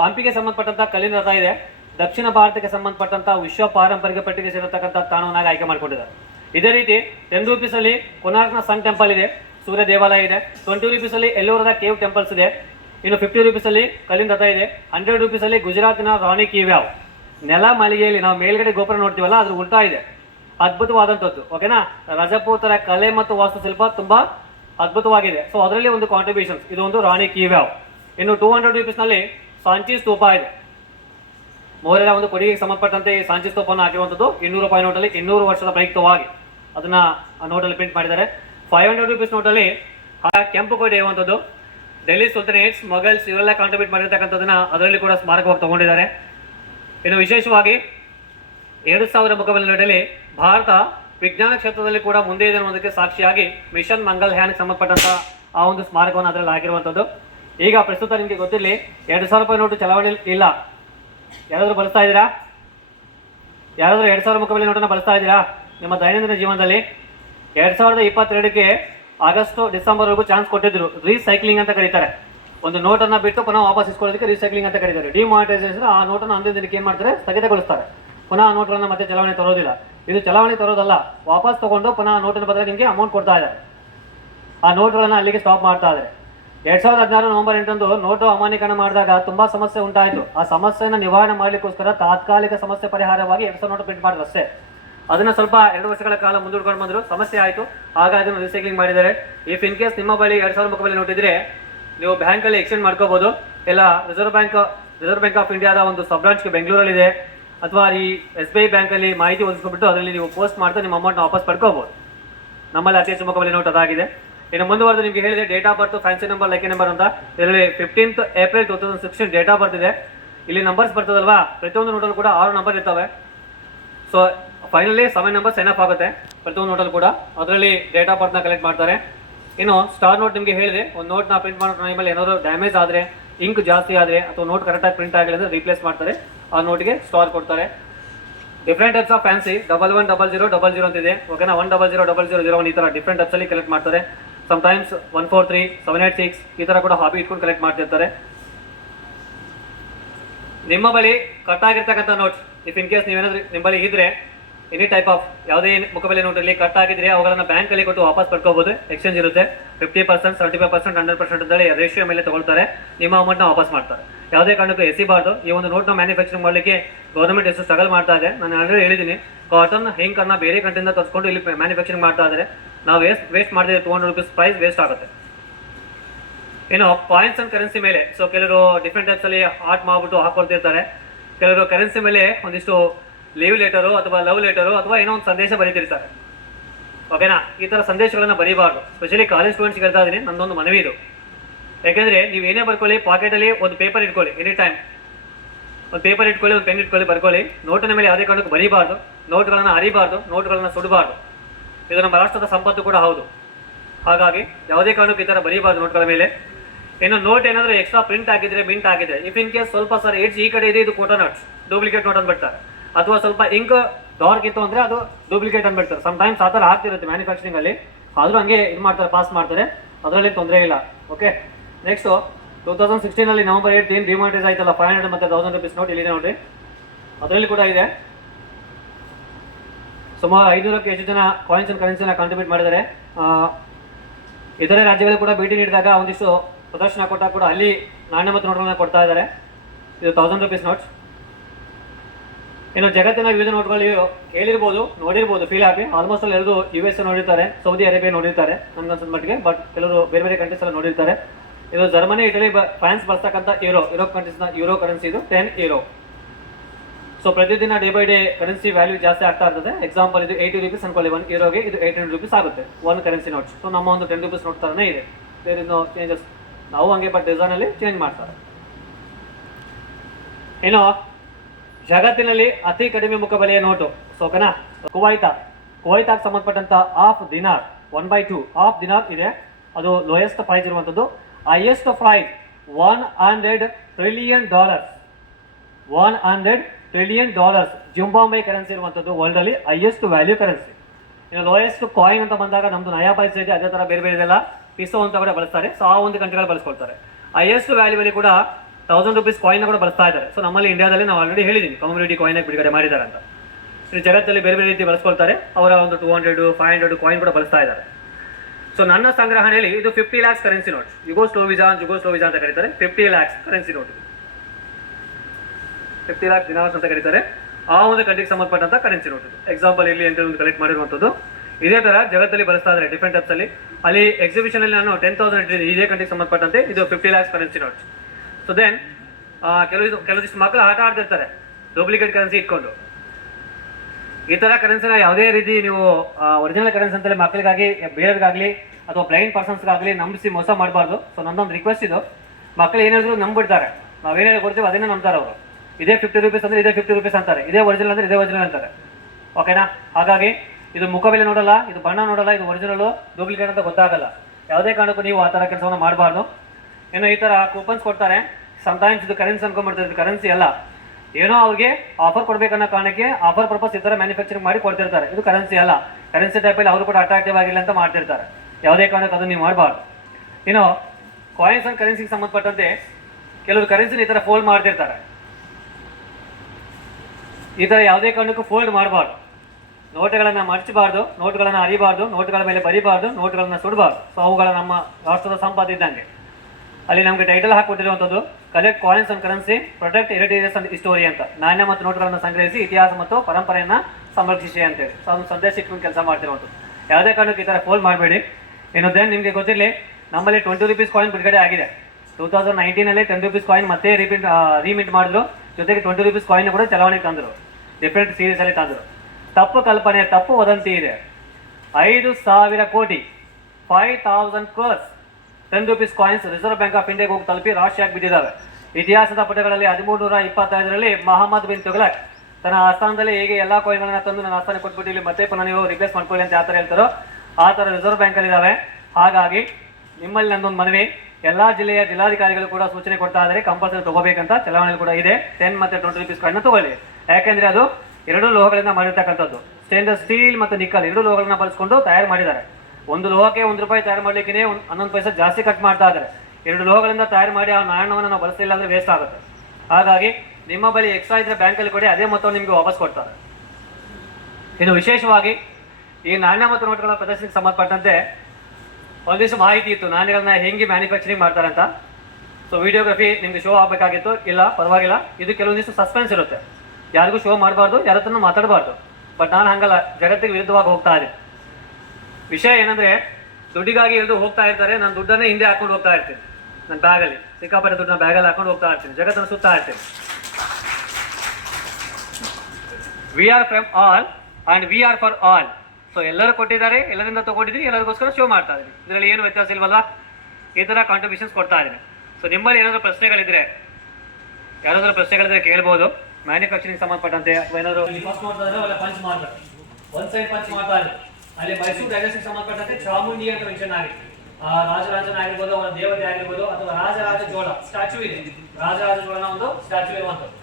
ಹಂಪಿಗೆ ಸಂಬಂಧಪಟ್ಟಂಥ ಕಲ್ಲಿನ ರಥ ಇದೆ. ದಕ್ಷಿಣ ಭಾರತಕ್ಕೆ ಸಂಬಂಧಪಟ್ಟಂಥ ವಿಶ್ವ ಪಾರಂಪರಿಕ ಪಟ್ಟಿಗೆ ಸೇರತಕ್ಕಂಥ ತಾಣವನ್ನಾಗಿ ಆಯ್ಕೆ ಮಾಡಿಕೊಂಡಿದ್ದಾರೆ. ಇದೇ ರೀತಿ 10 ರೂಪೀಸಲ್ಲಿ ಕೊನಾರ್ಕ್ನ ಸನ್ ಟೆಂಪಲ್ ಇದೆ, ಸೂರ್ಯ ದೇವಾಲಯ ಇದೆ. 20 ರೂಪೀಸಲ್ಲಿ ಎಲ್ಲೋರದ ಕೇವ್ ಟೆಂಪಲ್ಸ್ ಇದೆ. ಇನ್ನು 50 ರೂಪೀಸಲ್ಲಿ ಕಲ್ಲಿನ ರಥ ಇದೆ. 100 ರೂಪೀಸಲ್ಲಿ ಗುಜರಾತಿನ ರಾಣಿ ಕಿ ವ್ಯಾವ್, ನೆಲ ಮಾಳಿಗೆಯಲ್ಲಿ ನಾವು ಮೇಲ್ಗಡೆ ಗೋಪುರ ನೋಡ್ತೀವಲ್ಲ ಅದ್ರ ಉಲ್ಟಾ ಇದೆ, ಅದ್ಭುತವಾದಂಥದ್ದು. ಓಕೆನಾ, ರಜಪೂತರ ಕಲೆ ಮತ್ತು ವಾಸ್ತುಶಿಲ್ಪ ತುಂಬಾ ಅದ್ಭುತವಾಗಿದೆ. ಸೊ ಅದರಲ್ಲಿ ಒಂದು ಕಾಂಟ್ರಿಬ್ಯೂಷನ್ಸ್, ಇದು ಒಂದು ರಾಣಿ ಕಿ ವ್ಯಾವ್. ಇನ್ನು 200 ರೂಪೀಸ್ನಲ್ಲಿ ಸಾಂಚಿ ಸ್ತೂಪ ಇದೆ. ಮೌರ್ಯರ ಒಂದು ಕೊಡುಗೆಗೆ ಸಂಬಂಧಪಟ್ಟಂತೆ ಈ ಸಾಂಚಿ ಸ್ತೂಪವನ್ನು ಹಾಕಿರುವಂಥದ್ದು 200 ರೂಪಾಯಿ ನೋಟಲ್ಲಿ 200 ವರ್ಷದ ಪ್ರಯುಕ್ತವಾಗಿ ಅದನ್ನ ನೋಟಲ್ಲಿ ಪ್ರಿಂಟ್ ಮಾಡಿದ್ದಾರೆ. 500 ರೂಪೀಸ್ ನೋಟಲ್ಲಿ ಕೆಂಪು ಕೋಟೆ ಇರುವಂಥದ್ದು, ಡೆಲ್ಲಿ ಸುಲ್ತಾನೇಟ್ಸ್, ಮೊಘಲ್ಸ್ ಇವರೆಲ್ಲ ಕಾಂಟ್ರಿಬ್ಯೂಟ್ ಮಾಡಿರ್ತಕ್ಕಂಥದ್ದನ್ನ ಅದರಲ್ಲಿ ಕೂಡ ಸ್ಮಾರಕವಾಗಿ ತಗೊಂಡಿದ್ದಾರೆ. ಇನ್ನು ವಿಶೇಷವಾಗಿ 2000 ಮುಖಬೆಲೆ ನೋಟಲ್ಲಿ ಭಾರತ ವಿಜ್ಞಾನ ಕ್ಷೇತ್ರದಲ್ಲಿ ಕೂಡ ಮುಂದೆ ಇದೆ ಅನ್ನೋದಕ್ಕೆ ಸಾಕ್ಷಿಯಾಗಿ ಮಿಷನ್ ಮಂಗಲ್ಯಾನ್ಗೆ ಸಂಬಂಧಪಟ್ಟಂಥ ಆ ಒಂದು ಸ್ಮಾರಕವನ್ನು ಅದರಲ್ಲಿ ಹಾಕಿರುವಂಥದ್ದು. ಈಗ ಪ್ರಸ್ತುತ ನಿಮಗೆ ಗೊತ್ತಿರಲಿ, 2000 ರೂಪಾಯಿ ನೋಟು ಚಲಾವಣೆ ಇಲ್ಲ. ಯಾರಾದರೂ ಬಳಸ್ತಾ ಇದ್ದೀರಾ? ಯಾರಾದರೂ 2000 ಮುಖಬೆಲೆ ನೋಟನ್ನು ಬಳಸ್ತಾ ಇದ್ದೀರಾ ನಿಮ್ಮ ದೈನಂದಿನ ಜೀವನದಲ್ಲಿ? 2022ಕ್ಕೆ ಆಗಸ್ಟ್ ಡಿಸೆಂಬರ್ವರೆಗೂ ಚಾನ್ಸ್ ಕೊಟ್ಟಿದ್ರು. ರೀಸೈಕ್ಲಿಂಗ್ ಅಂತ ಕರೀತಾರೆ. ಒಂದು ನೋಟನ್ನು ಬಿಟ್ಟು ಪುನಃ ವಾಪಸ್ ಇಸ್ಕೊಳ್ಳೋದಕ್ಕೆ ರೀಸೈಕ್ಲಿಂಗ್ ಅಂತ ಕರೀತಾರೆ. ಡಿಮಾನಿಟೈಸೇಷನ್, ಆ ನೋಟನ್ನು ಅಂದಿನ ದಿನಕ್ಕೆ ಏನು ಮಾಡ್ತಾರೆ, ಸ್ಥಗಿತಗೊಳಿಸ್ತಾರೆ. ಪುನಃ ಆ ನೋಟನ್ನು ಮತ್ತೆ ಚಲಾವಣೆ ತರೋದಿಲ್ಲ. ಇದು ಚಲಾವಣೆ ತರೋದಲ್ಲ, ವಾಪಸ್ ತಗೊಂಡು ಪುನಃ ಆ ನೋಟಿನ ಬದಲು ನಿಮಗೆ ಅಮೌಂಟ್ ಕೊಡ್ತಾ ಇದ್ದಾರೆ. ಆ ನೋಟ್ಗಳನ್ನು ಅಲ್ಲಿಗೆ ಸ್ಟಾಪ್ ಮಾಡ್ತಾ ಇದ್ದಾರೆ. 2016 ನವೆಂಬರ್ 8 ನೋಟು ಅಮಾನ್ಯೀಕರಣ ಮಾಡಿದಾಗ ತುಂಬ ಸಮಸ್ಯೆ ಉಂಟಾಯಿತು. ಆ ಸಮಸ್ಯೆಯನ್ನು ನಿವಾರಣೆ ಮಾಡಲಿಕ್ಕೋಸ್ಕರ ತಾತ್ಕಾಲಿಕ ಸಮಸ್ಯೆ ಪರಿಹಾರವಾಗಿ 2000 ನೋಟು ಪ್ರಿಂಟ್ ಮಾಡಿದ್ರು ಅಷ್ಟೇ. ಅದನ್ನು ಸ್ವಲ್ಪ 2 ವರ್ಷಗಳ ಕಾಲ ಮುಂದೂಡ್ಕೊಂಡು ಬಂದರು. ಸಮಸ್ಯೆ ಆಯಿತು, ಹಾಗಾಗಿ ಅದನ್ನು ರೀಸೈಕ್ಲಿಂಗ್ ಮಾಡಿದ್ದಾರೆ. ಇಫ್ ಇನ್ ಕೇಸ್ ನಿಮ್ಮ ಬಳಿ 2000 ಮುಖಬೆಲೆ ನೋಟಿದ್ರೆ ನೀವು ಬ್ಯಾಂಕಲ್ಲಿ ಎಕ್ಸ್ಚೇಂಜ್ ಮಾಡ್ಕೋಬೋದು. ಇಲ್ಲ ರಿಸರ್ವ್ ಬ್ಯಾಂಕ್ ಆಫ್ ಇಂಡಿಯಾದ ಒಂದು ಸಬ್ ಬ್ರಾಂಚ್ಗೆ ಬೆಂಗಳೂರಲ್ಲಿದೆ, ಅಥವಾ ಈ SBI ಬ್ಯಾಂಕಲ್ಲಿ ಮಾಹಿತಿ ಒದಗಿಸ್ಕೊಬಿಟ್ಟು ಅದರಲ್ಲಿ ನೀವು ಪೋಸ್ಟ್ ಮಾಡ್ತಾ ನಿಮ್ಮ ಅಮೌಂಟ್ನ ವಾಪಸ್ ಪಡ್ಕೋಬೋದು. ನಮ್ಮಲ್ಲಿ ಅತಿ ಹೆಚ್ಚು ಮುಖಬೆಲೆ ನೋಟ್ ಅದಾಗಿದೆ. ಇನ್ನು ಮುಂದುವರೆದು ನಿಮಗೆ ಹೇಳಿದೆ date of birth, fancy number, lucky number ಅಂತ. ಇದರಲ್ಲಿ 15th April 2016 date of birth ಇದೆ. ಇಲ್ಲಿ ನಂಬರ್ಸ್ ಬರ್ತದಲ್ವಾ, ಪ್ರತಿಯೊಂದು ನೋಟಲ್ಲಿ ಕೂಡ 6 ನಂಬರ್ ಇರ್ತವೆ. So finally 7 number sign up ಆಗುತ್ತೆ ಪ್ರತಿಯೊಂದು ನೋಟಲ್ಲಿ ಕೂಡ. ಅದರಲ್ಲಿ ಡೇಟ್ ಆಫ್ ಬರ್ತ್ನ ಕಲೆಕ್ಟ್ ಮಾಡ್ತಾರೆ. ಇನ್ನು ಸ್ಟಾರ್ ನೋಟ್ ನಿಮಗೆ ಹೇಳಿದೆ, ಒಂದು ನೋಟ್ನ ಪ್ರಿಂಟ್ ಮಾಡೋ ಟೈಮಲ್ಲಿ ಏನಾದರೂ ಡ್ಯಾಮೇಜ್ ಆದರೆ, ಇಂಕ್ ಜಾಸ್ತಿ ಆದರೆ, ಅಥವಾ ನೋಟ್ ಕರೆಕ್ಟಾಗಿ ಪ್ರಿಂಟ್ ಆಗಿಲ್ಲ ಅಂದರೆ ರೀಪ್ಲೇಸ್ ಮಾಡ್ತಾರೆ. ಆ ನೋಟಿಗೆ ಸ್ಟಾರ್ ಕೊಡ್ತಾರೆ. ಡಿಫ್ರೆಂಟ್ ಟೈಪ್ಸ್ ಆಫ್ ಫ್ಯಾನ್ಸಿ 110000 ಅಂತಿದೆ. ಓಕೆನಾ, 10000001 ಈ ಥರ ಡಿಫ್ರೆಂಟ್ ಟೈಪ್ಸಲ್ಲಿ ಕಲೆಕ್ಟ್ ಮಾಡ್ತಾರೆ. ಸಮ್ಟೈಮ್ಸ್ 143, 786 ಈ ಥರ ಕೂಡ ಹಾಬಿ ಇಟ್ಕೊಂಡು ಕಲೆಕ್ಟ್ ಮಾಡ್ತಿರ್ತಾರೆ. ನಿಮ್ಮ ಬಳಿ ಕಟ್ಟಾಗಿರ್ತಕ್ಕಂಥ ನೋಟ್ಸ್, ಇಫ್ ಇನ್ ಕೇಸ್ ನೀವೇನಾದರೂ ನಿಮ್ಮ ಬಳಿ ಇದ್ದರೆ, ಎನಿ ಟೈಪ್ ಆಫ್ ಯಾವುದೇ ಮುಖಬೆಲೆ ನೋಟಲ್ಲಿ ಕಟ್ ಆಗಿದ್ರೆ ಅವುಗಳನ್ನು ಬ್ಯಾಂಕಲ್ಲಿ ಕೊಟ್ಟು ವಾಪಸ್ ಪಡ್ಕೋಬೋದು. ಎಕ್ಸ್ಚೇಂಜ್ ಇರುತ್ತೆ. 50%, 75%, 100% ಅಂತೇಳಿ ರೇಷಿಯೋ ಮೇಲೆ ತಗೊಳ್ತಾರೆ. ನಿಮ್ಮ ಅಮೌಂಟ್ನ ವಾಪಸ್ ಮಾಡ್ತಾರೆ. ಯಾವುದೇ ಕಾರಣಕ್ಕೂ ಎಸಿಬಾರ್ದು. ಈ ಒಂದು ನೋಟ್ನ ಮ್ಯಾನುಫ್ಯಾಕ್ಚರಿಂಗ್ ಮಾಡಲಿಕ್ಕೆ ಗೌರ್ಮೆಂಟ್ ಎಷ್ಟು ಸ್ಟ್ರಗಲ್ ಮಾಡ್ತಾ ಇದೆ. ನಾನು ಆಲ್ರೆಡಿ ಹೇಳಿದ್ದೀನಿ, ಕಾಟನ್ ಹಿಂಕನ್ನು ಬೇರೆ ಕಂಟ್ರಿಯಿಂದ ತರಿಸ್ಕೊಂಡು ಇಲ್ಲಿ ಮ್ಯಾನುಫ್ಯಾಕ್ಚರಿಂಗ್ ಮಾಡ್ತಾ ಇದ್ದಾರೆ. ನಾವು ವೇಸ್ಟ್ ಮಾಡಿದ್ರೆ 200 ರೂಪೀಸ್ ಪ್ರೈಸ್ ವೇಸ್ಟ್ ಆಗುತ್ತೆ. ಏನು ಕಾಯಿನ್ಸ್ ಅಂಡ್ ಕರೆನ್ಸಿ ಮೇಲೆ, ಸೊ ಕೆಲವರು ಡಿಫ್ರೆಂಟ್ ಟೈಪ್ಸ್ ಅಲ್ಲಿ ಆರ್ಟ್ ಮಾಡ್ಬಿಟ್ಟು ಹಾಕೊಳ್ತಿರ್ತಾರೆ. ಕೆಲವರು ಕರೆನ್ಸಿ ಮೇಲೆ ಒಂದಿಷ್ಟು ಲೀವ್ ಲೆಟರು ಅಥವಾ ಲವ್ ಲೆಟರು ಅಥವಾ ಏನೋ ಒಂದು ಸಂದೇಶ ಬರೀತಿರ್ತಾರೆ. ಓಕೆನಾ? ಈ ಥರ ಸಂದೇಶಗಳನ್ನ ಬರೀಬಾರ್ದು. ಸ್ಪೆಷಲಿ ಕಾಲೇಜ್ ಸ್ಟೂಡೆಂಟ್ಸ್ ಹೇಳ್ತಾ ಇದ್ದೀನಿ, ನಂದೊಂದು ಮನವಿ ಇದು. ಯಾಕೆಂದರೆ ನೀವು ಏನೇ ಬರ್ಕೊಳ್ಳಿ, ಪಾಕೆಟಲ್ಲಿ ಒಂದು ಪೇಪರ್ ಇಟ್ಕೊಳ್ಳಿ, ಎನಿ ಟೈಮ್ ಒಂದು ಪೇಪರ್ ಇಟ್ಕೊಳ್ಳಿ, ಒಂದು ಪೆನ್ ಇಟ್ಕೊಳ್ಳಿ, ಬರ್ಕೊಳ್ಳಿ. ನೋಟಿನ ಮೇಲೆ ಯಾವುದೇ ಕಾರಣಕ್ಕೂ ಬರೀಬಾರ್ದು, ನೋಟ್ಗಳನ್ನು ಅರಿಬಾರ್ದು, ನೋಟ್ಗಳನ್ನು ಸುಡಬಾರ್ದು. ಇದು ನಮ್ಮ ರಾಷ್ಟ್ರದ ಸಂಪತ್ತು ಕೂಡ ಹೌದು. ಹಾಗಾಗಿ ಯಾವುದೇ ಕಾರಣಕ್ಕೂ ಈ ಥರ ಬರೀಬಾರ್ದು ನೋಟ್ಗಳ ಮೇಲೆ. ಇನ್ನು ನೋಟ್ ಏನಾದರೂ ಎಕ್ಸ್ಟ್ರಾ ಪ್ರಿಂಟ್ ಆಗಿದ್ರೆ, ಮಿಂಟ್ ಆಗಿದೆ, ಇಫ್ ಇನ್ ಕೇಸ್ ಸ್ವಲ್ಪ ಸರ್ ಏಡ್ಸ್ ಈ ಕಡೆ ಇದೆ, ಇದು ಕೋಟೋ ನೋಟ್ಸ್, ಡೂಪ್ಲಿಕೇಟ್ ನೋಟ್ ಅಂದ್ಬಿಡ್ತಾರೆ. ಅಥವಾ ಸ್ವಲ್ಪ ಇಂಕ್ ಡಾರ್ಕ್ ಇತ್ತು ಅಂದರೆ ಅದು ಡೂಪ್ಲಿಕೇಟ್ ಅಂದ್ಬಿಡ್ತಾರೆ. ಸಮ್ಟೈಮ್ಸ್ ಆ ಥರ ಆಗ್ತಿರುತ್ತೆ ಮ್ಯಾನುಫ್ಯಾಕ್ಚರಿಂಗಲ್ಲಿ, ಆದರೂ ಹಂಗೆ ಇದು ಮಾಡ್ತಾರೆ, ಪಾಸ್ ಮಾಡ್ತಾರೆ, ಅದರಲ್ಲಿ ತೊಂದರೆ ಇಲ್ಲ. ಓಕೆ, ನೆಕ್ಸ್ಟು 2016 ನವಂಬರ್ 8 ಏನು ಡಿಮಾನಿಟೈಸ್ ಆಯ್ತಲ್ಲ 500 ಮತ್ತು 1000 ರೂಪೀಸ್ ನೋಟ್, ಇಲ್ಲಿದೆ ನೋಡಿರಿ. ಅದರಲ್ಲಿ ಕೂಡ ಇದೆ. ಸುಮಾರು 500ಕ್ಕೂ ಹೆಚ್ಚು ಜನ ಕಾಯಿನ್ಸ್ ಅಂಡ್ ಕರೆನ್ಸಿನ ಕಾಂಟ್ರಿಬ್ಯೂಟ್ ಮಾಡಿದ್ದಾರೆ. ಇತರೆ ರಾಜ್ಯಗಳು ಕೂಡ ಭೇಟಿ ನೀಡಿದಾಗ ಒಂದಿಷ್ಟು ಪ್ರದರ್ಶನ ಕೊಟ್ಟಾಗ ಕೂಡ ಅಲ್ಲಿ ನಾಣ್ಯ ಮತ್ತು ನೋಟ್ಗಳನ್ನ ಕೊಡ್ತಾ ಇದ್ದಾರೆ. ಇದು 1000 ರೂಪೀಸ್ ನೋಟ್ಸ್. ಇನ್ನು ಜಗತ್ತಿನ ವಿವಿಧ ನೋಟ್ಗಳು ಕೇಳಿರ್ಬೋದು, ನೋಡಿರ್ಬೋದು, ಫೀಲ್ ಆಗಿ ಆಲ್ಮೋಸ್ಟ್ ಅಲ್ಲಿ ಎಲ್ಲರೂ US ನೋಡಿರ್ತಾರೆ, ಸೌದಿ ಅರೇಬಿಯಾ ನೋಡಿರ್ತಾರೆ ನನ್ಗನ್ಸಿದ ಮಟ್ಟಿಗೆ. ಬಟ್ ಕೆಲವರು ಬೇರೆ ಬೇರೆ ಕಂಟ್ರೀಸ್ ಎಲ್ಲ ನೋಡಿರ್ತಾರೆ. ಇದು ಜರ್ಮನಿ, ಇಟಲಿ, ಫ್ರಾನ್ಸ್ ಬಳಸ್ತಕ್ಕಂಥ ಯುರೋಪ್ ಕಂಟ್ರೀಸ್ನ ಯೂರೋ ಕರೆನ್ಸಿ. ಇದು 10 ಯೂರೋ. ಸೊ ಪ್ರತಿದಿನ day by day currency value ಜಾಸ್ತಿ ಆಗ್ತಾ ಇರ್ತದೆ. ಎಕ್ಸಾಂಪಲ್ ಇದು 80 ರೂಪೀಸ್ ಅನ್ಕೊಳ್ಳಿ, 1 ಯೂರೋಗೆ ಇದು 800 ರೂಪೀಸ್ ಆಗುತ್ತೆ ಒಂದು ಕರೆನ್ಸಿ ನೋಟ್ಸ್. ಸೊ ನಮ್ಮ ಒಂದು 10 ರೂಪೀಸ್ ನೋಟ್ ಥರನೇ ಇದೆ, ಬೇರೆ ಇನ್ನೂ ಚೇಂಜಸ್ ನಾವು ಹಂಗೆ, ಬಟ್ ಡಿಸೈನಲ್ಲಿ ಚೇಂಜ್ ಮಾಡ್ತಾರೆ. ಇನ್ನು ಜಗತ್ತಿನಲ್ಲಿ ಅತಿ ಕಡಿಮೆ ಮುಖಬೆಲೆಯ ನೋಟು, ಸೊ ಓಕೆನಾ, ಕುವೈತಾಗೆ ಸಂಬಂಧಪಟ್ಟಂತ ಹಾಫ್ ದಿನಾರ್ 1/2 ಹಾಫ್ ದಿನಾರ್ ಇದೆ. ಅದು ಲೋಯೆಸ್ಟ್ ಪ್ರೈಸ್ ಇರುವಂಥದ್ದು. Highest price $100 trillion, $100 trillion Zimbabwe currency ಇರುವಂಥದ್ದು ವರ್ಲ್ಡ್ ಅಲ್ಲಿ ಹೈಯೆಸ್ಟ್ ವ್ಯಾಲ್ಯೂ ಕರೆನ್ಸಿ. ಇನ್ನು ಲೋಯೆಸ್ಟ್ ಕಾಯಿನ್ ಅಂತ ಬಂದಾಗ ನಮ್ದು ನಯಾ ಪೈಸೆ ಇದೆ, ಅದೇ ಥರ ಬೇರೆ ಬೇರೆ ಇದೆಲ್ಲ ಪಿಸೋ ಅಂತ ಕೂಡ ಬಳಸ್ತಾರೆ. ಸೊ ಆ ಒಂದು ಕಂಟ್ರಿಗಳು ಬಳಸ್ಕೊಳ್ತಾರೆ. ಹೈಯೆಸ್ಟ್ ವ್ಯಾಲ್ಯೂವಲ್ಲಿ ಕೂಡ 1000 ರೂಪೀಸ್ ಕಾಯಿನ್ ಕೂಡ ಬಳಸ್ತಾ ಇದ್ದಾರೆ. ಸೊ ನಮ್ಮಲ್ಲಿ ಇಂಡಿಯಾದಲ್ಲಿ ನಾವು ಆಲ್ರೆಡಿ ಹೇಳಿದ್ದೀನಿ ಕಮ್ಯುನಿಟಿ ಕಾಯಿನ್ ಬಿಡುಗಡೆ ಮಾಡಿದ್ದಾರೆ ಅಂತ. ಇನ್ನು ಜಗತ್ತಲ್ಲಿ ಬೇರೆ ಬೇರೆ ರೀತಿ ಬಳಸ್ಕೊಳ್ತಾರೆ. ಅವರ ಒಂದು 200, 500 ಕಾಯಿನ್ ಕೂಡ ಬಳಸ್ತಾ ಇದ್ದಾರೆ. ಸೊ ನನ್ನ ಸಂಗ್ರಹಣೆಯಲ್ಲಿ ಇದು 50 lakhs ಕರೆನ್ಸಿ ನೋಟ್, ಜುಗೋಸ್ಲೋವಿಜಾ ಅಂತ ಕರೀತಾರೆ. 50 lakhs ಕರೆನ್ಸಿ ನೋಟ್, 50 lakh ದಿನಾರ್ಸ್ ಅಂತ ಕರೀತಾರೆ. ಆ ಒಂದು ಕಂಟ್ರಿಗೆ ಸಂಬಂಧಪಟ್ಟಂತ ಕರೆನ್ಸಿ ನೋಟ್. ಎಕ್ಸಾಂಪಲ್ ಇಲ್ಲಿ ಅಂತ ಒಂದು ಕಲೆಕ್ಟ್ ಮಾಡಿರುವಂಥದ್ದು. ಇದೇ ತರ ಜಗತ್ತಲ್ಲಿ ಬಳಸ್ತಾ ಇದ್ದಾರೆ ಡಿಫ್ರೆಂಟ್ ಟೈಪ್ಸ್ ಅಲ್ಲಿ. ಅಲ್ಲಿ ಎಕ್ಸಿಬಿಷನ್ ಅಲ್ಲಿ ನಾನು 10,000 ಇಟ್ಟಿದ್ದೀನಿ ಇದೇ ಕಂಟ್ರಿಗೆ ಸಂಬಂಧಪಟ್ಟಂತೆ. ಇದು 50 lakhs currency notes. So then ಕೆಲವೊಂದಿಷ್ಟು ಮಕ್ಕಳು ಆಟ ಆಡ್ತಿರ್ತಾರೆ ಡೂಪ್ಲಿಕೇಟ್ ಕರೆನ್ಸಿ ಇಟ್ಕೊಂಡು. ಈ ತರ ಕರೆನ್ಸಿನ ಯಾವುದೇ ರೀತಿ ನೀವು ಒರಿಜಿನಲ್ ಕರೆನ್ಸಿ ಅಂತಲೇ ಮಕ್ಕಳಿಗಾಗಿ, ಬೇರೆಯವ್ರಿಗಾಗಲಿ ಅಥವಾ ಬ್ಲೈಂಡ್ ಪರ್ಸನ್ಸ್ಗಾಗಲಿ ನಂಬಿಸಿ ಮೋಸ ಮಾಡಬಾರ್ದು. ಸೊ ನನ್ನೊಂದು ರಿಕ್ವೆಸ್ಟ್ ಇದು, ಮಕ್ಕಳು ಏನಾದರೂ ನಂಬಿಡ್ತಾರೆ, ನಾವೇನೇನು ಕೊಡ್ತೀವಿ ಅದನ್ನೇ ನಂಬ್ತಾರೆ ಅವರು. ಇದೇ 50 ರೂಪೀಸ್ ಅಂದರೆ ಇದೇ 50 ರೂಪೀಸ್ ಅಂತಾರೆ, ಇದೇ ಒರಿಜಿನಲ್ ಅಂದರೆ ಇದೇ ಒರಿಜಿನಲ್ ಅಂತಾರೆ. ಓಕೆನಾ? ಹಾಗಾಗಿ ಇದು ಮುಖಬೆಲೆ ನೋಡಲ್ಲ, ಇದು ಬಣ್ಣ ನೋಡಲ್ಲ, ಇದು ಒರಿಜಿನಲು ಡೂಪ್ಲಿಕೇಟ್ ಅಂತ ಗೊತ್ತಾಗಲ್ಲ. ಯಾವುದೇ ಕಾರಣಕ್ಕೂ ನೀವು ಆ ಥರ ಕೆಲಸವನ್ನು ಮಾಡಬಾರ್ದು. ಇನ್ನು ಈ ಥರ ಕೂಪನ್ಸ್ ಕೊಡ್ತಾರೆ. ಸಮ್ಟೈಮ್ಸ್ ಇದು ಕರೆನ್ಸಿ ಅನ್ಕೊಂಡ್ಬಿಡ್ತಾರೆ, ಇದು ಕರೆನ್ಸಿ ಅಲ್ಲ. ಏನೋ ಅವ್ರಿಗೆ ಆಫರ್ ಕೊಡಬೇಕನ್ನೋ ಕಾರಣಕ್ಕೆ ಆಫರ್ ಪರ್ಪಸ್ ಈ ಥರ ಮ್ಯಾನುಫ್ಯಾಕ್ಚರಿಂಗ್ ಮಾಡಿ ಕೊಡ್ತಿರ್ತಾರೆ. ಇದು ಕರೆನ್ಸಿ ಅಲ್ಲ. ಕರೆನ್ಸಿ ಟೈಪಲ್ಲಿ ಅವರು ಕೂಡ ಅಟ್ರಾಕ್ಟಿವ್ ಆಗಿಲ್ಲ ಅಂತ ಮಾಡ್ತಿರ್ತಾರೆ. ಯಾವುದೇ ಕಾರಣಕ್ಕೆ ಅದನ್ನು ನೀವು ಮಾಡಬಾರ್ದು. ಇನ್ನು ಕಾಯಿನ್ಸ್ ಅಂಡ್ ಕರೆನ್ಸಿಗೆ ಸಂಬಂಧಪಟ್ಟಂತೆ ಕೆಲವರು ಕರೆನ್ಸಿನ ಈ ಥರ ಫೋಲ್ಡ್ ಮಾಡ್ತಿರ್ತಾರೆ. ಈ ಥರ ಯಾವುದೇ ಕಾರಣಕ್ಕೂ ಫೋಲ್ಡ್ ಮಾಡಬಾರ್ದು. ನೋಟುಗಳನ್ನು ಮಡಚಬಾರ್ದು, ನೋಟುಗಳನ್ನು ಅರಿಬಾರ್ದು, ನೋಟುಗಳ ಮೇಲೆ ಬರಿಬಾರ್ದು, ನೋಟುಗಳನ್ನು ಸುಡಬಾರ್ದು. ಸೊ ಅವುಗಳ ನಮ್ಮ ರಾಷ್ಟ್ರದ ಸಂಪತ್ತು ಇದ್ದಂಗೆ. ಅಲ್ಲಿ ನಮಗೆ ಟೈಟಲ್ ಹಾಕಿಕೊಟ್ಟಿರುವಂಥದ್ದು collect coins and currency, protect heritages and history ಅಂತ. ನಾಣ್ಯ ಮತ್ತು ನೋಟುಗಳನ್ನು ಸಂಗ್ರಹಿಸಿ ಇತಿಹಾಸ ಮತ್ತು ಪರಂಪರೆಯನ್ನು ಸಂರಕ್ಷಿಸಿ ಅಂತೇಳಿ. ಸೊ ಅದನ್ನು ಸಂದೇಶ ಇಟ್ಕೊಂಡು ಕೆಲಸ ಮಾಡ್ತಿರುವಂಥದ್ದು. ಯಾವುದೇ ಕಾರಣಕ್ಕೆ ಈ ಥರ ಫೋಲ್ಡ್ ಮಾಡಬೇಡಿ. ಇನ್ನು ದೆನ್ ನಿಮಗೆ ಗೊತ್ತಿರಲಿ, ನಮ್ಮಲ್ಲಿ 20 ರೂಪೀಸ್ ಕಾಯಿನ್ ಬಿಡುಗಡೆ ಆಗಿದೆ. 2019 10 ರೂಪೀಸ್ ಕಾಯಿನ್ ಮತ್ತೆ ರೀಮಿಂಟ್ ಮಾಡಿದ್ರು. ಜೊತೆಗೆ 20 ರೂಪೀಸ್ ಕಾಯಿನ್ ಕೂಡ ಚಲಾವಣೆಗೆ ತಂದರು, ಡಿಫ್ರೆಂಟ್ ಸೀರೀಸಲ್ಲಿ ತಂದರು. ತಪ್ಪು ಕಲ್ಪನೆ, ತಪ್ಪು ವದಂತಿ ಇದೆ. 5,000 ಕೋಟಿ 5,000 crores 10 rupees coins reserve Bank of ಇಂಡಿಯಾಗೆ ಹೋಗಿ ತಲುಪಿ ರಾಶಿಯಾಗಿ ಬಿದ್ದಿದ್ದಾವೆ. ಇತಿಹಾಸದ ಪುಟಗಳಲ್ಲಿ 1325ರಲ್ಲಿ ಮಹಮ್ಮದ್ ಬಿನ್ ತುಘಲಕ್ ತನ್ನ ಆಸ್ಥಾನದಲ್ಲಿ ಹೇಗೆ ಎಲ್ಲ ಕಾಯಿನ್ಗಳನ್ನ ತಂದು ನನ್ನ ಆಸ್ಥಾನ ಕೊಟ್ಬಿಟ್ಟು ಇಲ್ಲಿ ಮತ್ತೆ ಪುನಃ ನೀವು ರಿಪ್ಲೇಸ್ ಮಾಡ್ಕೊಳ್ಳಿ ಅಂತ ಯಾವ ಥರ ಹೇಳ್ತಾರೋ ಆ ಥರ ರಿಸರ್ವ್ ಬ್ಯಾಂಕಲ್ಲಿ ಇದ್ದಾವೆ. ಹಾಗಾಗಿ ನಿಮ್ಮಲ್ಲಿ ನಂದೊಂದು ಮನವಿ, ಎಲ್ಲ ಜಿಲ್ಲೆಯ ಜಿಲ್ಲಾಧಿಕಾರಿಗಳು ಕೂಡ ಸೂಚನೆ ಕೊಡ್ತಾ ಇದ್ದಾರೆ ಕಂಪಲ್ಸರಿ ತಗೋಬೇಕಂತ. ಚಲಾವಣೆ ಕೂಡ ಇದೆ. 10 ಮತ್ತು 20 ರೂಪೀಸ್ ಕಾಯಿನ್ ತಗೊಳ್ಳಿ. ಯಾಕೆಂದ್ರೆ ಅದು 2 ಲೋಹಗಳಿಂದ ಮಾಡಿರ್ತಕ್ಕಂಥದ್ದು. ಸ್ಟೇನ್ಲೆಸ್ ಸ್ಟೀಲ್ ಮತ್ತು ನಿಕ್ಕಲ್ 2 ಲೋಹಗಳನ್ನ ಬಳಸ್ಕೊಂಡು ತಯಾರು ಮಾಡಿದ್ದಾರೆ. ಒಂದು ಲೋಹಕ್ಕೆ ₹1 ತಯಾರು ಮಾಡಲಿಕ್ಕೆ 11 ಪೈಸೆ ಜಾಸ್ತಿ ಖರ್ಚು ಮಾಡ್ತಾ ಇದ್ದಾರೆ. 2 ಲೋಹಗಳಿಂದ ತಯಾರು ಮಾಡಿ ಆ ನಾಣ್ಯವನ್ನು ನಾವು ಬಳಸಲಿಲ್ಲ ಅಂದರೆ ವೇಸ್ಟ್ ಆಗುತ್ತೆ. ಹಾಗಾಗಿ ನಿಮ್ಮ ಬಳಿ ಎಕ್ಸ್ಟ್ರಾ ಇದ್ರೆ ಬ್ಯಾಂಕಲ್ಲಿ ಕೊಡಿ, ಅದೇ ಮೊತ್ತವನ್ನು ನಿಮಗೆ ವಾಪಸ್ ಕೊಡ್ತಾರೆ. ಇನ್ನು ವಿಶೇಷವಾಗಿ ಈ ನಾಣ್ಯ ಮತ್ತು ನೋಟುಗಳ ಪ್ರದರ್ಶನಕ್ಕೆ ಸಂಬಂಧಪಟ್ಟಂತೆ ಒಂದಿಷ್ಟು ಮಾಹಿತಿ ಇತ್ತು, ನಾಣ್ಯಗಳನ್ನ ಹೆಂಗೆ ಮ್ಯಾನುಫ್ಯಾಕ್ಚರಿಂಗ್ ಮಾಡ್ತಾರೆ ಅಂತ. ಸೊ ವಿಡಿಯೋಗ್ರಫಿ ನಿಮಗೆ ಶೋ ಆಗಬೇಕಾಗಿತ್ತು, ಇಲ್ಲ ಪರವಾಗಿಲ್ಲ. ಇದು ಕೆಲವೊಂದಿಷ್ಟು ಸಸ್ಪೆನ್ಸ್ ಇರುತ್ತೆ, ಯಾರಿಗೂ ಶೋ ಮಾಡಬಾರ್ದು, ಯಾರ ಹತ್ರನೂ ಮಾತಾಡಬಾರ್ದು. ಬಟ್ ನಾನು ಹಂಗಲ್ಲ, ಜಗತ್ತಿಗೆ ವಿರುದ್ಧವಾಗಿ ಹೋಗ್ತಾ ಇದೆ. ವಿಷಯ ಏನಂದರೆ ದುಡ್ಡಿಗಾಗಿ ಎಲ್ಲರೂ ಹೋಗ್ತಾ ಇರ್ತಾರೆ, ನಾನು ದುಡ್ಡನ್ನೇ ಹಿಂದೆ ಹಾಕೊಂಡು ಹೋಗ್ತಾ ಇರ್ತೀನಿ. ನನ್ನ ಬ್ಯಾಗಲ್ಲಿ ಸಿಕ್ಕಾಪಟ್ಟೆ ದುಡ್ಡು ಬ್ಯಾಗಲ್ಲಿ ಹಾಕೊಂಡು ಹೋಗ್ತಾ ಇರ್ತೀನಿ, ಜಗತ್ತನ್ನು ಸುತ್ತಾ ಇರ್ತೀನಿ. We are from all and we are for all. So ಎಲ್ಲರೂ ಕೊಟ್ಟಿದ್ದಾರೆ, ಎಲ್ಲರಿಂದ ತೊಗೊಂಡಿದ್ದೀನಿ, ಎಲ್ಲರಿಗೋಸ್ಕರ ಶೋ ಮಾಡ್ತಾ ಇದ್ದೀನಿ. ಇದರಲ್ಲಿ ಏನು ವ್ಯತ್ಯಾಸ ಇಲ್ವಲ್ಲ, ಈ ಥರ ಕಾಂಟ್ರಿಬ್ಯೂಷನ್ಸ್ ಕೊಡ್ತಾ ಇದ್ದೀನಿ. ಸೊ ನಿಮ್ಮಲ್ಲಿ ಏನಾದರೂ ಪ್ರಶ್ನೆಗಳಿದ್ರೆ ಕೇಳ್ಬೋದು, ಮ್ಯಾನುಫ್ಯಾಕ್ಚರಿಂಗ್ ಸಂಬಂಧಪಟ್ಟಂತೆ ಅಥವಾ ಏನಾದರೂ ಫಸ್ಟ್ ಮಾಡ್ತಾ ಇದ್ರೆ ಅವೆಲ್ಲ ಪಂಚ್ ಮಾಡಬೇಕು. ಒಂದು ಸೈಡ್ ಪಂಚ್ ಮಾಡ್ತಾ ಇದ್ದಾರೆ. ಅಲ್ಲಿ ಮೈಸೂರು ಡೈನೆಸ್ಟಿಗೆ ಸಂಬಂಧಪಟ್ಟಂತೆ ಚಾಮುಂಡಿ ಅಂತ ಮೆನ್ಷನ್ ಆಗಿದೆ. ರಾಜರಾಜನ ಆಗಿರ್ಬೋದು, ಅವರ ದೇವತೆ ಆಗಿರ್ಬೋದು, ಅಥವಾ ರಾಜರಾಜ ಚೋಳ ಸ್ಟ್ಯಾಚ್ಯೂ ಇದೆ, ರಾಜರಾಜ ಚೋಳನ ಒಂದು ಸ್ಟ್ಯಾಚ್ಯೂ ಇರುವಂಥದ್ದು.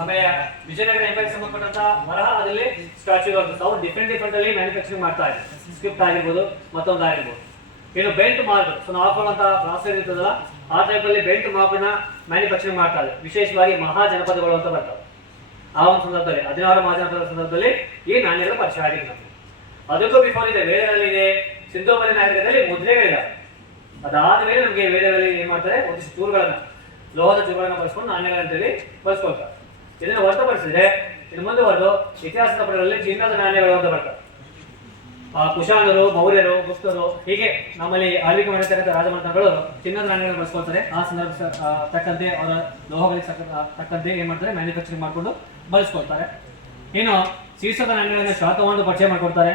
ಆಮೇಲೆ ವಿಜಯನಗರ ಎಂಪೈರ್ಗೆ ಸಂಬಂಧಪಟ್ಟಂತ ವರಹ ಅದರಲ್ಲಿ ಸ್ಟ್ಯಾಚ್ಯೂ ಇರುವಂಥದ್ದು. ಅವ್ರು ಡಿಫ್ರೆಂಟ್ ಅಲ್ಲಿ ಮ್ಯಾನುಫ್ಯಾಕ್ಚರಿಂಗ್ ಮಾಡ್ತಾ ಇದೆ. ಸ್ಕ್ರಿಪ್ಟ್ ಆಗಿರ್ಬೋದು, ಮತ್ತೊಂದು ಆಗಿರ್ಬೋದು. ಇನ್ನು ಬೆಲ್ಟ್ ಮಾರ್ಕ್, ಸೊ ನಾವು ಹಾಕೊಳ್ಳುವಂತ ಪ್ರಾಸೆಸ್ ಇರ್ತದಲ್ಲ, ಆ ಟೈಪಲ್ಲಿ ಬೆಲ್ಟ್ ಮಾರ್ಕ್ನ ಮ್ಯಾನುಫ್ಯಾಕ್ಚರಿಂಗ್ ಮಾಡ್ತಾ ಇದೆ. ವಿಶೇಷವಾಗಿ ಮಹಾಜನಪದಗಳು ಅಂತ ಬರ್ತವೆ. ಆ ಒಂದು ಸಂದರ್ಭದಲ್ಲಿ 16 ಮಹಾಜನಪದಗಳ ಸಂದರ್ಭದಲ್ಲಿ ಈ ನಾಣ್ಯಗಳ ಪರಿಚಯ ಆಗಿದೆ. ಅದಕ್ಕೂ ಬಿಫೋರ್ ಇದೆ, ವೇದಗಳಲ್ಲಿ ಸಿಂಧೋಪರಿ ನಾಗರಿಕದಲ್ಲಿ ಮುದ್ರೆಗಳಿದ್ದಾವೆ. ಅದಾದ ಮೇಲೆ ನಮಗೆ ವೇದಗಳಲ್ಲಿ ಏನ್ ಮಾಡ್ತಾರೆ, ಒಂದಿಷ್ಟು ಚೂರುಗಳನ್ನ, ಲೋಹದ ಚೂರುಗಳನ್ನ ಬಳಸ್ಕೊಂಡು ನಾಣ್ಯಗಳಂತೇಳಿ ಬಳಸ್ಕೊಳ್ತಾರೆ. ಇದನ್ನು ಹೊರತುಪಡಿಸಿದ್ರೆ ಇನ್ನು ಮುಂದುವರೆದು ಇತಿಹಾಸದ ಪುಟಗಳಲ್ಲಿ ಚಿನ್ನದ ನಾಣ್ಯಗಳು ಅಂತ ಬರ್ತಾರೆ. ಕುಶಾಣರು, ಮೌರ್ಯರು, ಗುಪ್ತರು, ಹೀಗೆ ನಮ್ಮಲ್ಲಿ ಆಳ್ವಿಕೆ ಮಾಡಿರ್ತಕ್ಕಂಥ ರಾಜಮನೆತನಗಳು ಚಿನ್ನದ ನಾಣ್ಯಗಳನ್ನು ಬಳಸ್ಕೊಳ್ತಾರೆ. ಆ ಸಂದರ್ಭ ತಕ್ಕಂತೆ ಅವರ ಲೋಹಗಳಿಗೆ ತಕ್ಕಂತೆ ಏನ್ ಮಾಡ್ತಾರೆ, ಮ್ಯಾನುಫ್ಯಾಕ್ಚರಿಂಗ್ ಮಾಡಿಕೊಂಡು ಬಳಸ್ಕೊಳ್ತಾರೆ. ಇನ್ನು ಸೀಸದ ನಾಣ್ಯಗಳನ್ನ ಶಾತವಾಹನರು ಪರಿಚಯ ಮಾಡ್ಕೊಡ್ತಾರೆ.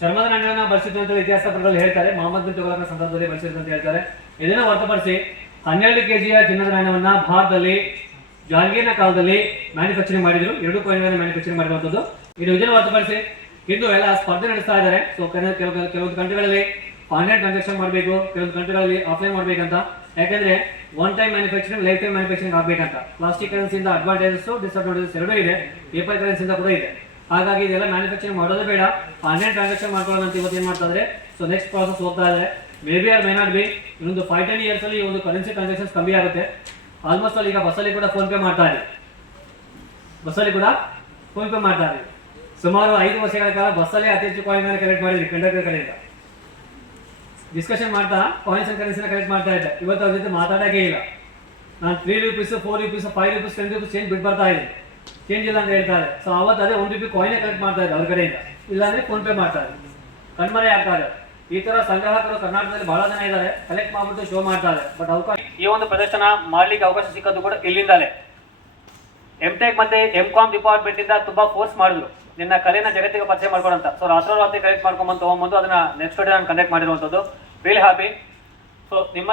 ಚರ್ಮದ ನಾಣ್ಯಗಳನ್ನ ಬಳಸಿದ್ರು ಅಂತ ಇತಿಹಾಸ ಪುಟಗಳಲ್ಲಿ ಹೇಳ್ತಾರೆ. ಮೊಹಮ್ಮದ್ ಬಿನ್ ತುಘಲಕನ ಸಂದರ್ಭದಲ್ಲಿ ಬಳಸಿದ್ರು ಅಂತ ಹೇಳ್ತಾರೆ. ಇದನ್ನು ಹೊರತುಪಡಿಸಿ 12 kg ಚಿನ್ನದ ನಾಣ್ಯವನ್ನ ಭಾರತದಲ್ಲಿ ಜಹಾಂಗೀರ್ನ ಕಾಲದಲ್ಲಿ ಮ್ಯಾನುಫ್ಯಾಕ್ಚರಿಂಗ್ ಮಾಡಿದ್ರು. 2 ಕಾಯಿನ್ಗಳನ್ನು ಮ್ಯಾನುಫ್ಯಾಕ್ಚರಿಂಗ್ ಮಾಡಿರುವಂಥದ್ದು. ಇದು ಇದನ್ನು ಹೊರತುಪಡಿಸಿ ಇಂದು ಎಲ್ಲ ಸ್ಪರ್ಧೆ ನಡೆಸ್ತಾ ಇದ್ದಾರೆ. ಸೊ ಕೆಲವೊಂದು ಕಂಟ್ರಿಗಳಲ್ಲಿ ಆನ್ಲೈನ್ ಟ್ರಾನ್ಸಾಕ್ಷನ್ ಮಾಡಬೇಕು, ಕೆಲವೊಂದು ಕಂಟ್ರಿಗಳಲ್ಲಿ ಆಫ್ಲೈನ್ ಮಾಡಬೇಕಂತ. ಯಾಕಂದ್ರೆ one time manufacturing, life time manufacturing ಆಗಬೇಕಂತ. ಪ್ಲಾಸ್ಟಿಕ್ ಕರೆನ್ಸಿಯಿಂದ ಅಡ್ವಾಂಟೇಜಸ್, ಡಿಸ್ಅಡ್ವಾಂಟೇಜಸ್ ಎರಡೂ ಇದೆ. ಪೇಪರ್ ಕರೆನ್ಸಿಯಿಂದ ಕೂಡ ಇದೆ. ಹಾಗಾಗಿ ಇದೆಲ್ಲ ಮ್ಯಾನುಫ್ಯಾಕ್ಚರಿಂಗ್ ಮಾಡೋದೇ ಬೇಡ, ಆನ್ಲೈನ್ ಟ್ರಾನ್ಸಾಕ್ಷನ್ ಮಾಡ್ಕೊಳ್ಳೋಣ ಅಂತ ಇವತ್ತು ಏನು ಮಾಡ್ತಾ ಇದ್ದಾರೆ. ಸೊ ನೆಕ್ಸ್ಟ್ ಪ್ರಾಸೆಸ್ ಹೋಗ್ತಾ ಇದೆ. May be or may not be. ಇನ್ನೊಂದು 5-10 years ಅಲ್ಲಿ ಈ ಒಂದು ಕರೆನ್ಸಿ ಟ್ರಾನ್ಸಾಕ್ಷನ್ಸ್ ಕಮ್ಮಿ ಆಗುತ್ತೆ. ಆಲ್ಮೋಸ್ಟ್ ಅಲ್ಲಿ ಈಗ ಬಸ್ಸಲ್ಲಿ ಕೂಡ ಫೋನ್ ಪೇ ಮಾಡ್ತಾ ಇದೆ. ಸುಮಾರು 5 ವರ್ಷಗಳ ಕಾಲ ಬಸ್ಸಲ್ಲಿ ಅತಿ ಹೆಚ್ಚು ಕಾಯಿನ್ ಕಲೆಕ್ಟ್ ಮಾಡಿದ್ವಿ ಕಂಡಕ್ಟರ್ ಕಡೆಯಿಂದ. ಡಿಸ್ಕಷನ್ ಮಾಡ್ತಾ ಕಾಯಿನ್ಸ್ ಅಂಡ್ ಕರೆನ್ಸಿನ ಕಲೆಕ್ಟ್ ಮಾಡ್ತಾ ಇದ್ದೆ. ಇವತ್ತು ಅವ್ರ ಜೊತೆ ಮಾತಾಡೋಕೆ ಇಲ್ಲ. ನಾನು 3 rupees, 4 rupees, 5 rupees, 10 rupees change ಬಿಟ್ಟು ಬರ್ತಾ ಇದ್ದೀನಿ. ಚೇಂಜ್ ಇಲ್ಲ ಅಂತ ಹೇಳ್ತಾರೆ. ಸೊ ಅವತ್ತು ಅದೇ 1 ರೂಪಾಯಿ ಕಾಯಿನ್ ಕಲೆಕ್ಟ್ ಮಾಡ್ತಾ ಇದ್ದೆ ಅವ್ರ ಕಡೆಯಿಂದ, ಇಲ್ಲಾಂದ್ರೆ ಫೋನ್ ಪೇ ಮಾಡ್ತಾ ಇದ್ದಾರೆ. ಕಣ್ಮರೆ ಆಗ್ತಾರೆ. ಈ ತರ ಸಂಗ್ರಾಹಕರು ಕರ್ನಾಟಕದಲ್ಲಿ ಬಹಳ ಜನ ಇದ್ದಾರೆ, ಕಲೆಕ್ಟ್ ಮಾಡ್ಬಿಟ್ಟು ಶೋ ಮಾಡ್ತಾರೆ. ಬಟ್ ಅವಕಾಶ, ಈ ಒಂದು ಪ್ರದರ್ಶನ ಮಾಡ್ಲಿಕ್ಕೆ ಅವಕಾಶ ಸಿಕ್ಕದ್ದು ಕೂಡ ಇಲ್ಲಿಂದಲೇ. ಎಂಟೆಕ್ ಮತ್ತೆ MCOM ಡಿಪಾರ್ಟ್ಮೆಂಟ್ ಇಂದ ತುಂಬಾ ಫೋರ್ಸ್ ಮಾಡಿದ್ರು, ನಿನ್ನ ಕಲೆನ ಜಗತ್ತಿಗೆ ಪರಿಚಯ ಮಾಡ್ಕೊಳಂತ. ಸೊ ರಾತ್ರಿ ಕಲೆಕ್ಟ್ ಮಾಡ್ಕೊಂಬಂದು ತಗೊಂಡ್ಬಂದು ಅದನ್ನ ನೆಕ್ಸ್ಟ್ ಡೇ ನಾನು ಕಂಡಕ್ಟ್ ಮಾಡಿರುವಂಥದ್ದು. Really happy. ಸೊ ನಿಮ್ಮ